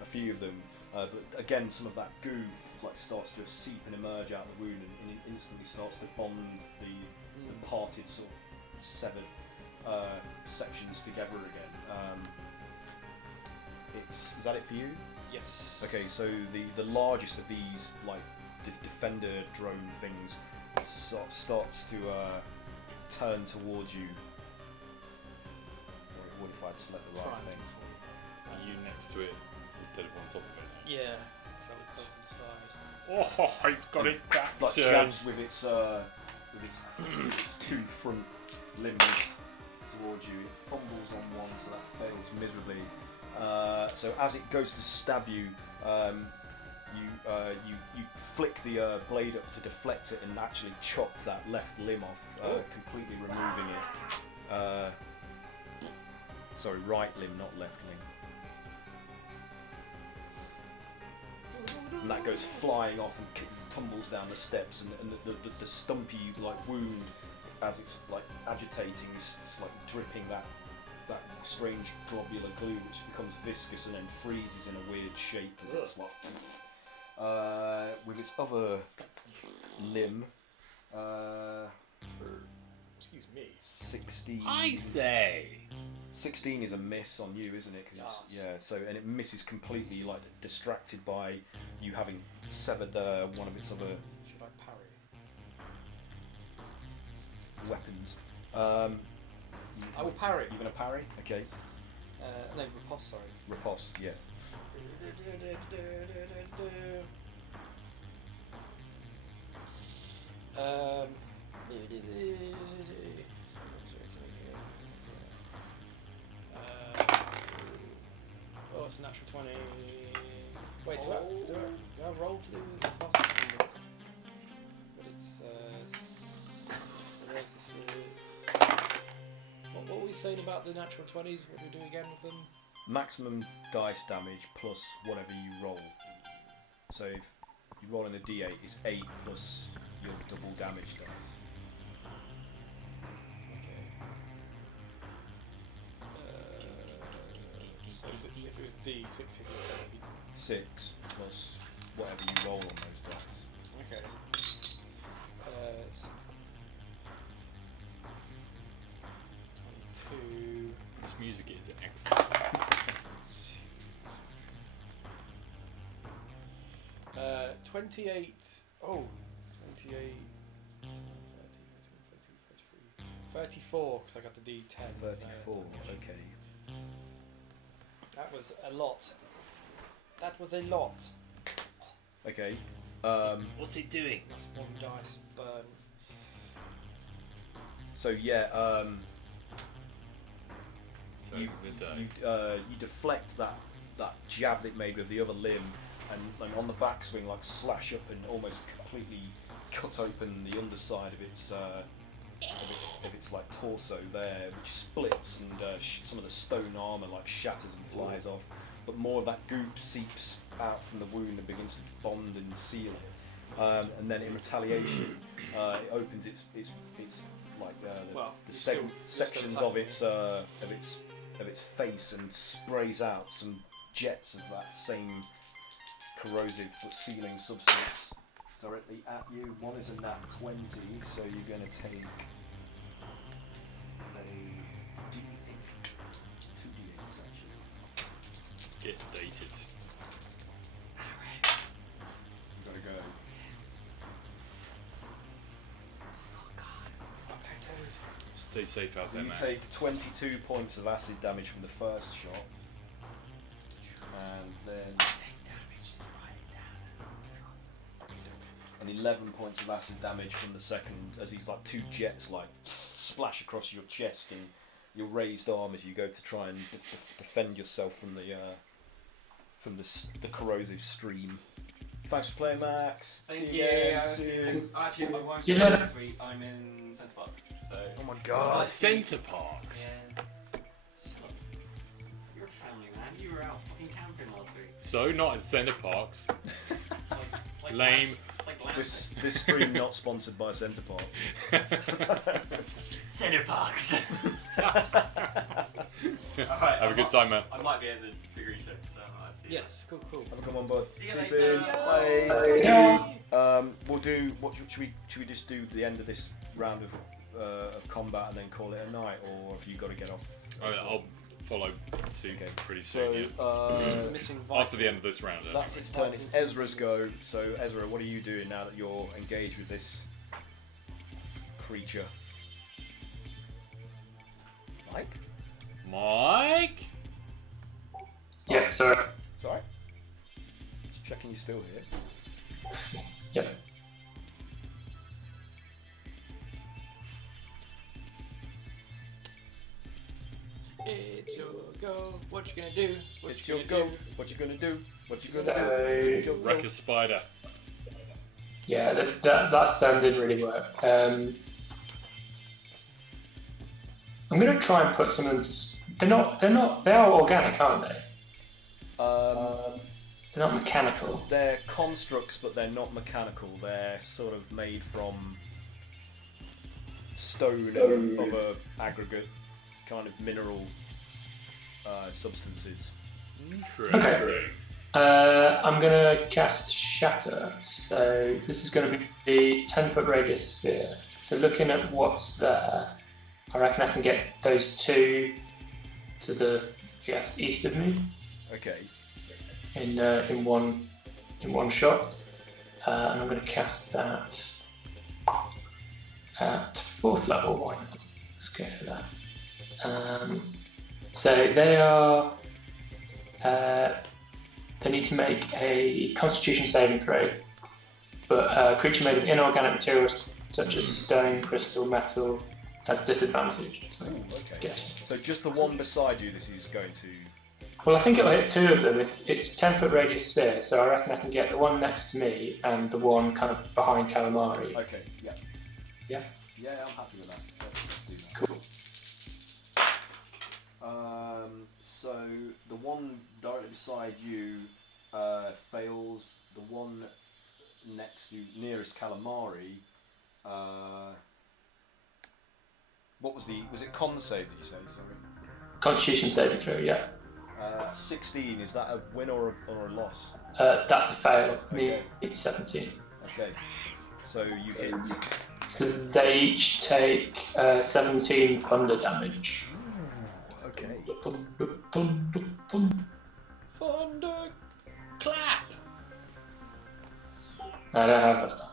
a few of them. But again, some of that goo like starts to seep and emerge out of the wound, and it instantly starts to bond the parted sort of severed sections together again. Is that it for you? Yes. Okay, so the largest of these like defender drone things starts to turn towards you, or it would if I'd select the right thing. Are you next to it instead of on top of it? Yeah. So we put it to the side. Oh, he's got it back. Like jabs with its two front limbs towards you. It fumbles on one, so that fails miserably. So as it goes to stab you, you flick the blade up to deflect it and actually chop that left limb off, completely removing it. Sorry, right limb, not left limb. And that goes flying off and tumbles down the steps, and the stumpy like wound, as it's like agitating, is like dripping that that strange globular glue which becomes viscous and then freezes in a weird shape as it's like. With its other limb, Excuse me. 16. I say. 16 is a miss on you, isn't it? 'Cause Yes. yeah. So and it misses completely, like distracted by you having severed one of its other Should I parry? weapons. I will parry. You're gonna parry? Okay. No, riposte, sorry. Riposte, yeah. Oh, it's a natural 20. Wait, do I roll to do riposte? But it's where's the sword? What were we saying about the natural 20s? What do we do again with them? Maximum dice damage plus whatever you roll. So if you roll in a d8, it's 8 plus your double damage dice. Okay. So if it was D6, is it? 6 plus whatever you roll on those dice. Okay. 22. This music is excellent. 28. Oh, 28. 34, because I got the D10. 34, okay. That was a lot. That was a lot. Okay. What's he doing? That's one dice burn. So yeah, So you deflect that jab that it made with the other limb, and on the backswing, like slash up and almost completely cut open the underside of its like torso there, which splits and some of the stone armor like shatters and flies off. But more of that goop seeps out from the wound and begins to bond and seal it. And then in retaliation, it opens its like sections of its face and sprays out some jets of that same corrosive but sealing substance directly at you. One is a nat 20, so you're going to take a D8, 2 D8s actually. Get dated. You've got to go. Okay, dude. Stay safe out So there, you Max. take 22 points of acid damage from the first shot, and then and 11 points of acid damage from the second, as these like two jets like splash across your chest and your raised arm as you go to try and defend yourself from the corrosive stream. Thanks for playing, Max. See Thank you you. again. See you. Soon. Actually, I won't See you be later. this week. I'm in Centre Parks, so. Oh my god. Centre Parks. Yeah. Shut up. You're a family man. You were out fucking camping last week. So not at Centre Parks. It's like Lame. It's like glamping. This stream not sponsored by Center Parks. Centre Parks. Have a good time, man. I might be at the degree show, so I'll see you. Yes, cool. Have a good one, bud. See you See later. you soon. Bye. See ya. We'll do. What should we just do the end of this round of combat and then call it a night, or have you got to get off? I'll follow suit Okay. pretty So soon. Yeah. Missing After the end of this round. that's Anyway. its turn. It's Ezra's go. So Ezra, what are you doing now that you're engaged with this creature? Mike? Mike. Yeah, sorry. Sorry. Just checking you're still here. Yeah. It's your go. What you gonna do? What It's you your gonna go. do? What you gonna do? What you So, gonna do? It's your go. Wreck a spider. yeah, that stand didn't really work. I'm gonna try and put some into. They are organic, aren't they? They're not mechanical. They're constructs, but they're not mechanical. They're sort of made from stone of a aggregate kind of mineral substances. Interesting. I'm going to cast Shatter. So this is going to be 10-foot radius sphere. So looking at what's there, I reckon I can get those two to the east of me Okay. in one shot. And I'm going to cast that at 4th level. Why not? Let's go for that. So they are. They need to make a Constitution saving throw, but a creature made of inorganic materials such as stone, crystal, metal has disadvantage. So, Okay. yes. So just the one beside you, this is going to. Well, I think it'll hit 2 of them. It's 10-foot radius sphere, so I reckon I can get the one next to me and the one kind of behind Calamari. Okay. Yeah. Yeah? Yeah, I'm happy with that. Let's do that. Cool. So the one directly beside you fails. The one next to you, nearest Calamari. What was it? Con save? Did you say? Sorry. Constitution saving throw, yeah. 16. Is that a win or a loss? That's a fail. Okay. It's 17. Okay. So you hit. So they each take 17 thunder damage. Okay. Thunder clap. I don't have that.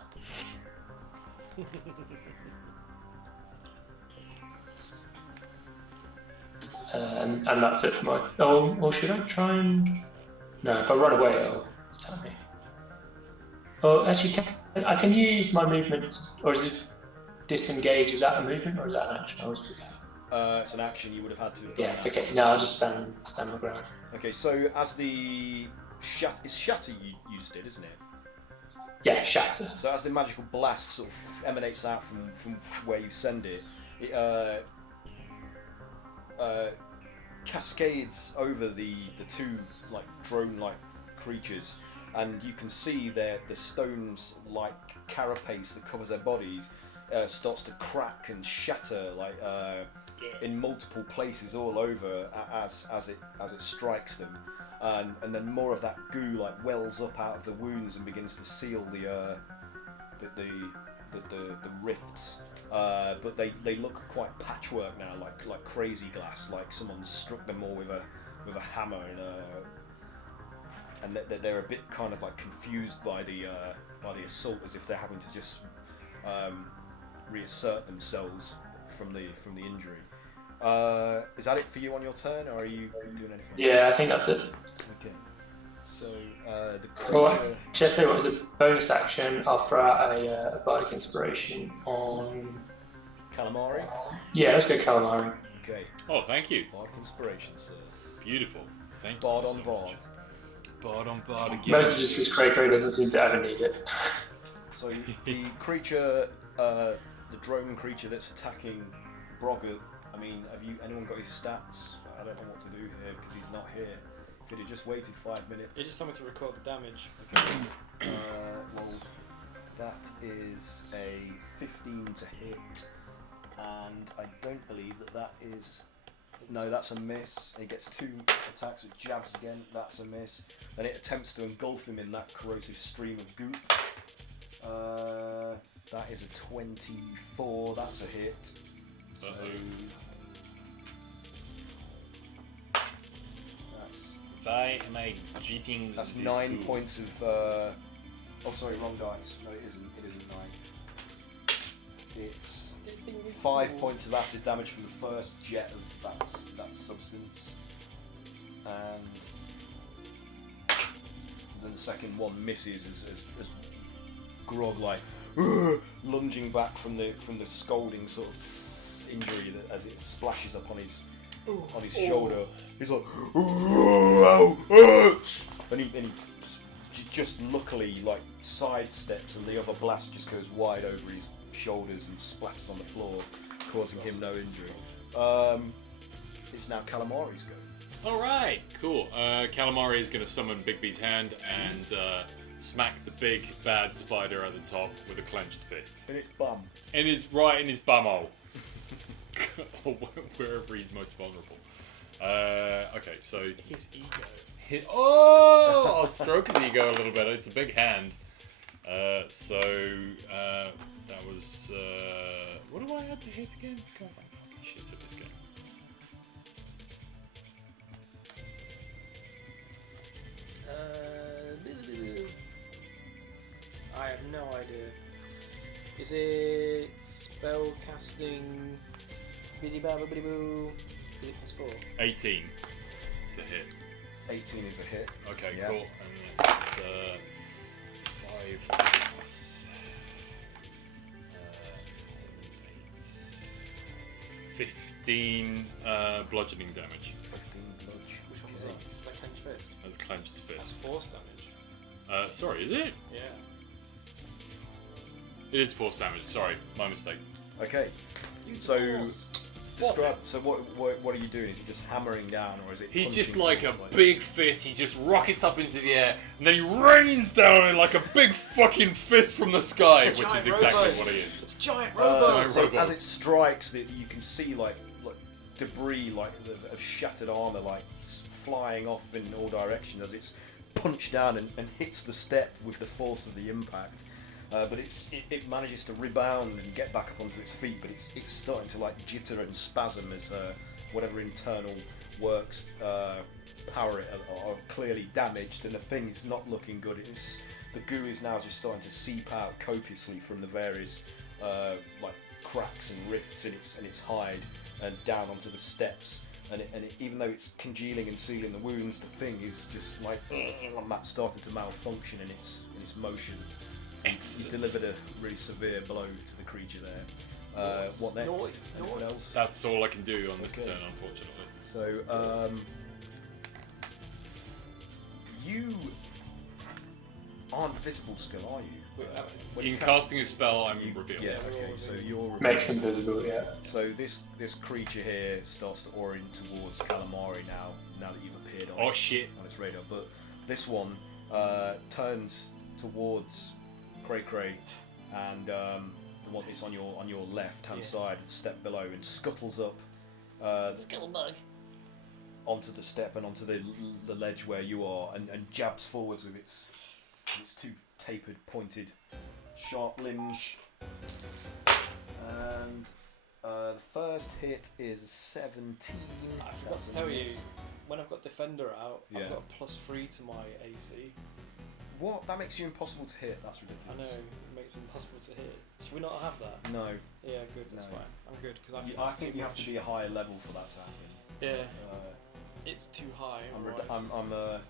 And that's it for my. Or should I try and? No, if I run away, it'll attack me. Oh, actually, I can use my movement, or is it disengage? Is that a movement, or is that an action? I always forget. It's an action you would have had to have done. Yeah. that. Okay. No, I'll just stand my ground. Okay. So as the shatter you just did, isn't it? Yeah, shatter. So as the magical blast sort of emanates out from where you send it, it cascades over the two like drone-like creatures, and you can see the stones like carapace that covers their bodies starts to crack and shatter in multiple places all over as it strikes them, and then more of that goo like wells up out of the wounds and begins to seal the rifts. But they look quite patchwork now, like crazy glass, like someone struck them all with a hammer, and they're a bit kind of like confused by the assault, as if they're having to just reassert themselves from the injury. Is that it for you on your turn, or are you doing anything? Yeah, I think that's it. Okay. So the creature. Well, should I tell you what? As a bonus action, I'll throw out a bardic inspiration on. Calamari. Yeah, let's go Calamari. Okay. Oh, thank you. Bardic inspiration, sir. Beautiful. Thank Bard you on so bard. much. Bard on bard again. Mostly just because Cray doesn't seem to ever need it. So the creature, the drone creature that's attacking Broggart. I mean, anyone got his stats? I don't know what to do here because he's not here. If he'd have just waited 5 minutes. It's just something to record the damage. Well, that is a 15 to hit, and I don't believe that is. No, that's a miss. He gets 2 attacks with jabs again. That's a miss. Then it attempts to engulf him in that corrosive stream of goop. That is a 24. That's a hit. So Why am I jeeping? that's this 9 ghoul? points of. Oh, sorry, wrong dice. No, it isn't. It isn't 9. It's 5 points of acid damage from the first jet of that substance, and then the second one misses as Grog like lunging back from the scalding sort of injury that as it splashes up on his shoulder. He's like, and he just luckily like sidesteps, and the other blast just goes wide over his shoulders and splatters on the floor, causing him no injury. It's now Calamari's go. All right, cool. Calamari is going to summon Bigby's hand and smack the big bad spider at the top with a clenched fist. In its bum. Right in his bumhole. Or wherever he's most vulnerable. Okay, so His ego. I'll stroke his ego a little bit. It's a big hand. That was what do I add to hit again? God, I'm fucking shit at this game. I have no idea. Is it spell casting? Biddy ba biddy boo. Is it +4? 18 to hit. 18 is a hit. Okay, Yeah. cool. And that's 5 plus 7, 8, 15 bludgeoning damage. 15 bludge. Which one was that? Was that clenched fist? That's clenched That's fist. force damage. Sorry, is it? Yeah. It is force damage. Sorry, my mistake. Okay. Use So force. describe. So what are you doing? Is he just hammering down, or is it? He's punching just like a forwards, big fist. He just rockets up into the air, and then he rains down on it like a big fucking fist from the sky, which is Giant exactly robo. what he is. It's giant Uh, robo. Giant so robot. as it strikes, you can see like debris, like of shattered armor, like flying off in all directions as it's punched down and hits the step with the force of the impact. But it manages to rebound and get back up onto its feet, but it's starting to like jitter and spasm as whatever internal works power it are clearly damaged, and the thing is not looking good. The goo is now just starting to seep out copiously from the various like cracks and rifts in its hide and down onto the steps. And even though it's congealing and sealing the wounds, the thing is just like starting to malfunction in its motion. Excellent. You delivered a really severe blow to the creature there. What next? Anything else? That's all I can do on this Okay. turn, unfortunately. So, you aren't visible still, are you? When you In cast- casting a spell, I'm you- revealed. Yeah, okay, so you're revealed. Makes him visible, yeah. So this creature here starts to orient towards Calamari now that you've appeared on Oh shit. on its radar. But this one turns towards Cray Cray and the one that's on your left hand side, step below, and scuttles up Skittlebug. onto the step and onto the ledge where you are, and jabs forwards with its two tapered, pointed, sharp limbs. And the first hit is 17. I forgot That's to a tell miss. you, when I've got Defender out, Yeah. I've got a +3 to my AC. What? That makes you impossible to hit. That's I ridiculous. know, it makes it impossible to hit. Should we not have that? No, Yeah, good, that's No. fine. I'm good, because I think you have to be a higher level for that to happen. Yeah, Uh, it's too high. I'm otherwise.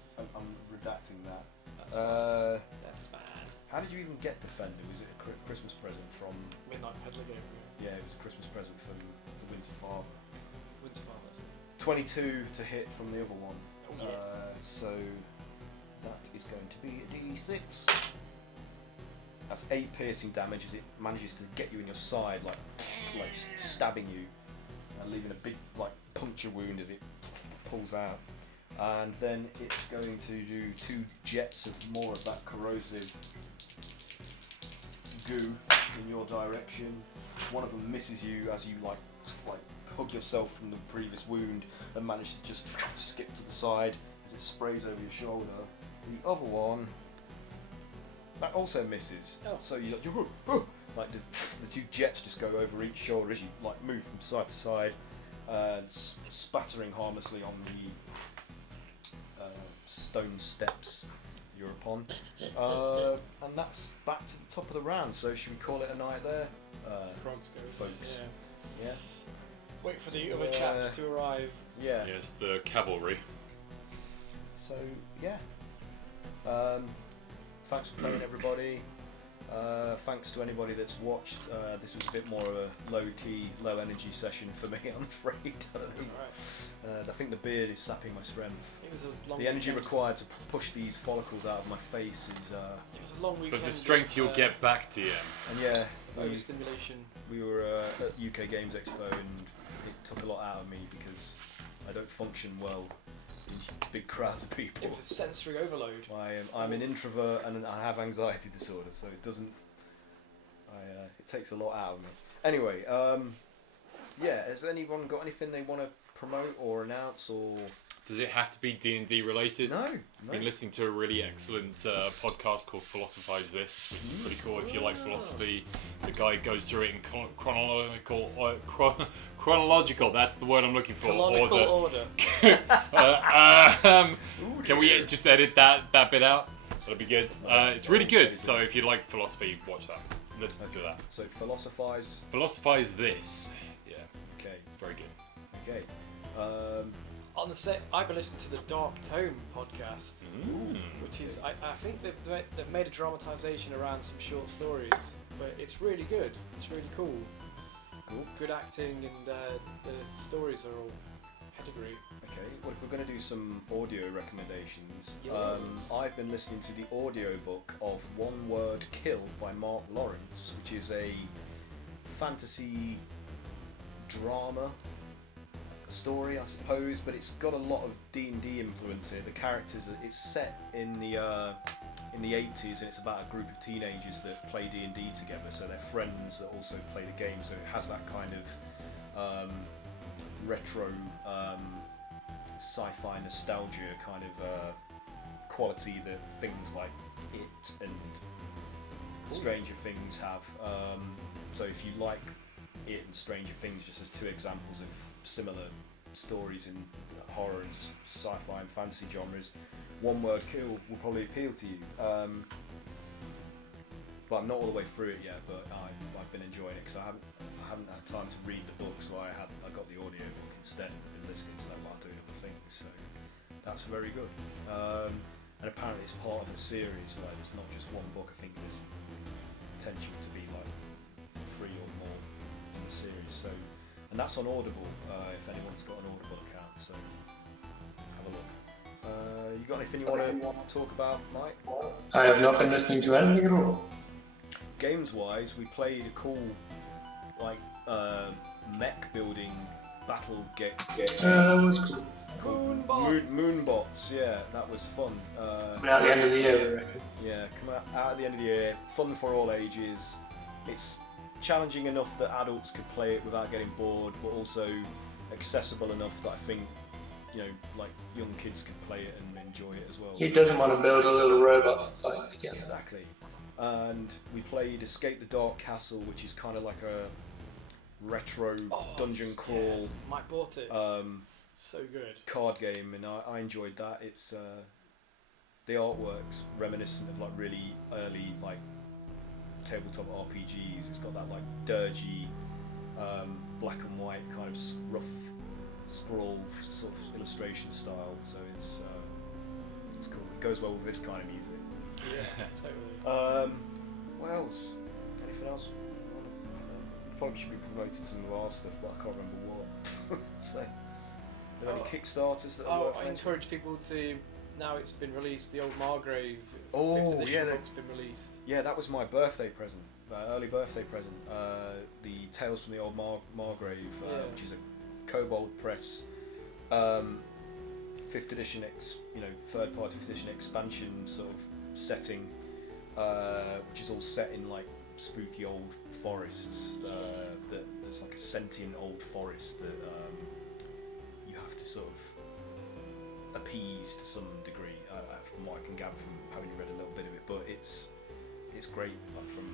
redacting that. That's fine. That's fine. How did you even get Defender? Was it a Christmas present from? Midnight Peddler game. Yeah, it was a Christmas present from the Winter Father. Winter Farmers. 22 to hit from the other one. Oh, yes. So that is going to be a D6. That's 8 piercing damage as it manages to get you in your side, like just stabbing you, and leaving a big like puncture wound as it pulls out. And then it's going to do 2 jets of more of that corrosive goo in your direction. One of them misses you as you like hug yourself from the previous wound and manage to just skip to the side as it sprays over your shoulder. The other one, that also misses. Oh. So you like the 2 jets just go over each shoulder as you like move from side to side, spattering harmlessly on the stone steps you're upon. And that's back to the top of the round. So should we call it a night there? Frogs go. folks. Yeah. Yeah. Wait for the other chaps to arrive. Yeah. Yes, the cavalry. So yeah. Thanks for playing, everybody. Thanks to anybody that's watched. This was a bit more of a low-key, low-energy session for me, I'm afraid. I don't That's know. alright. I think the beard is sapping my strength. It was a long The energy weekend. required to push these follicles out of my face is. It was a long weekend. But the strength of, you'll get back, DM. And yeah, overstimulation. we were at UK Games Expo and it took a lot out of me because I don't function well in big crowds of people. It was a sensory overload. I'm an introvert and I have anxiety disorder, so it doesn't. It takes a lot out of me. Anyway, yeah. Has anyone got anything they want to promote or announce or? Does it have to be D&D related? No. I've been listening to a really excellent podcast called Philosophize This, which is pretty cool. If you like philosophy, the guy goes through it in chronological. That's the word I'm looking for. Canonical order. Can we just edit that bit out? That'll be good. It's really good. So if you like philosophy, watch that. Listen to that. So philosophize. Philosophize This. Yeah, Okay. it's very good. Okay. On the set, I've been listening to the Dark Tome podcast, which is I think they've made a dramatisation around some short stories, but it's really good. It's really cool. Cool. Good acting, and the stories are all pedigree. Okay. Well, if we're going to do some audio recommendations, Yes. I've been listening to the audiobook of One Word Kill by Mark Lawrence, which is a fantasy drama story, I suppose, but it's got a lot of D&D influence in it. The characters, it's set in the 80s, and it's about a group of teenagers that play D&D together, so they're friends that also play the game, so it has that kind of retro sci-fi nostalgia kind of quality that things like It and Stranger Things have. So if you like It and Stranger Things, just as two examples of similar stories in horror and sci-fi and fantasy genres, One Word Kill will probably appeal to you. But I'm not all the way through it yet, but I've been enjoying it because I haven't had time to read the book, so I got the audiobook instead and been listening to that while doing other things, so that's very good. And apparently it's part of a series, like it's not just one book. I think there's potential to be like 3 or more in the series, so, and that's on Audible, if anyone's got an Audible account, so have a look. You got anything you want to talk about, Mike? I have not been listening to anything at all. Games-wise, we played a cool, like, mech building battle game That was cool. called Moonbots. Yeah, that was fun. Coming out the end of the year, I reckon. Yeah, come out at the end of the year. Fun for all ages. It's challenging enough that adults could play it without getting bored, but also accessible enough that I think, you know, like young kids could play it and enjoy it as well. Who doesn't want to build a little robot to fight together? Exactly. And we played Escape the Dark Castle, which is kind of like a retro dungeon crawl. Yeah. Mike bought it. So good. Card game, and I enjoyed that. It's the artwork's reminiscent of like really early like tabletop RPGs. It's got that like dirgy black and white kind of rough scroll sort of illustration style. So it's cool. It goes well with this kind of music. Yeah, totally. What else? Anything else? We probably should be promoting some of our stuff, but I can't remember what. So, are there any Kickstarters that are worth I mentioning? encourage people to. Now it's been released. The Old Margrave. Oh, 5th edition yeah, book's been released. Yeah, that was my birthday present, early birthday present. The Tales from the Old Margrave, which is a Kobold Press 5th edition, third-party 5th edition expansion sort of setting, which is all set in like spooky old forests. That there's like a sentient old forest that you have to sort of appease to some degree, from what I can gather from having read a little bit of it. But it's great, like, from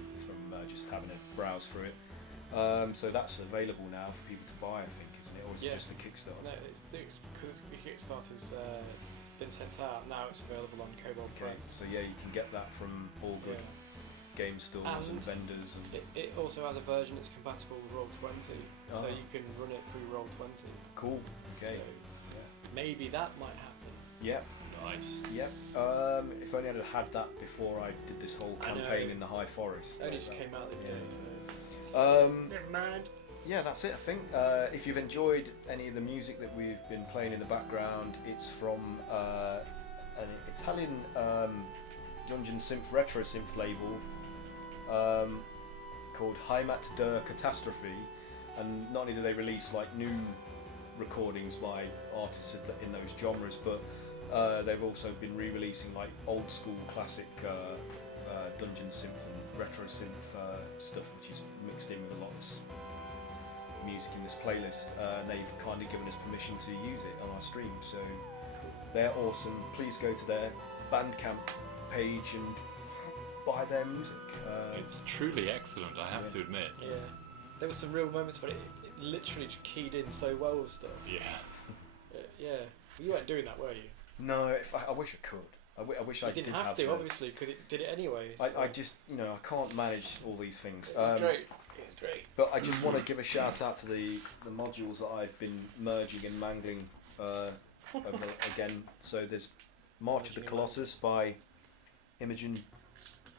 just having a browse through it. So that's available now for people to buy, I think, isn't it? Or is it just a Kickstarter? No, it's because the Kickstarter's been sent out. Now it's available on Kobold Okay, Press. so yeah, you can get that from all good game stores and vendors. And It also has a version that's compatible with Roll20, so you can run it through Roll20. cool. Okay. So maybe that might happen. Yeah. Nice. Yep. If only I'd have had that before I did this whole campaign in the High Forest. It only just came out the other day, so. Never mind. Yeah, that's it, I think. If you've enjoyed any of the music that we've been playing in the background, it's from an Italian dungeonsynth retro synth label called HEIMAT DER KATASTROPHE, and not only do they release like new recordings by artists in those genres, but they've also been re-releasing like old school classic dungeon synth and retro synth stuff, which is mixed in with a lot of music in this playlist. They've kindly given us permission to use it on our stream, so they're awesome. Please go to their Bandcamp page and buy their music. It's truly excellent, I have to admit. Yeah. There were some real moments where it literally just keyed in so well with stuff. Yeah. Yeah. You weren't doing that, were you? No, I wish I could. I wish I You didn't have to, obviously, because it did it anyway. So. I just, I can't manage all these things. It was great. It was great. But I just want to give a shout out to the modules that I've been merging and mangling again. So there's March of the Colossus by Imogen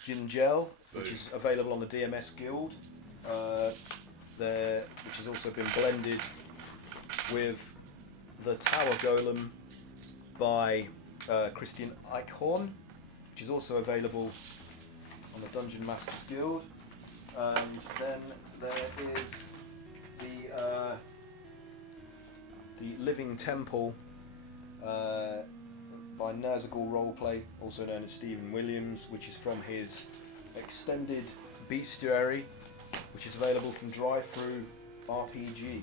Gingel, which is available on the DMS Guild. Which has also been blended with the Tower Golem by Christian Eichhorn, which is also available on the Dungeon Masters Guild. And then there is the Living Temple by Nazgul Roleplay, also known as Stephen Williams, which is from his extended bestiary, which is available from Drive-Thru RPG.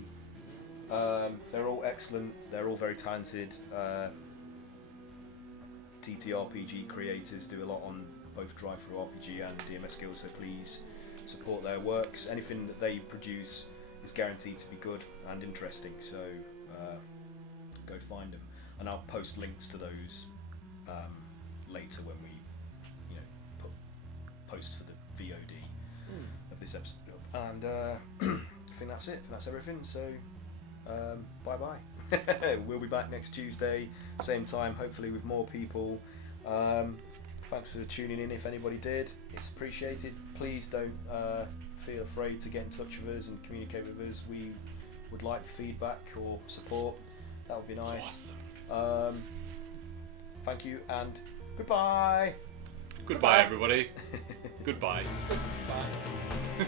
They're all excellent. They're all very talented. TTRPG creators do a lot on both Drive-Thru RPG and DMS Guild, so please support their works. Anything that they produce is guaranteed to be good and interesting, so go find them. And I'll post links to those later when we post for the VOD of this episode. And I think that's it. That's everything. So bye bye. We'll be back next Tuesday, same time, hopefully with more people. Thanks for tuning in. If anybody did, it's appreciated. Please don't feel afraid to get in touch with us and communicate with us. We would like feedback or support. That would be nice. Thank you and goodbye. Goodbye, everybody. Goodbye. Bye.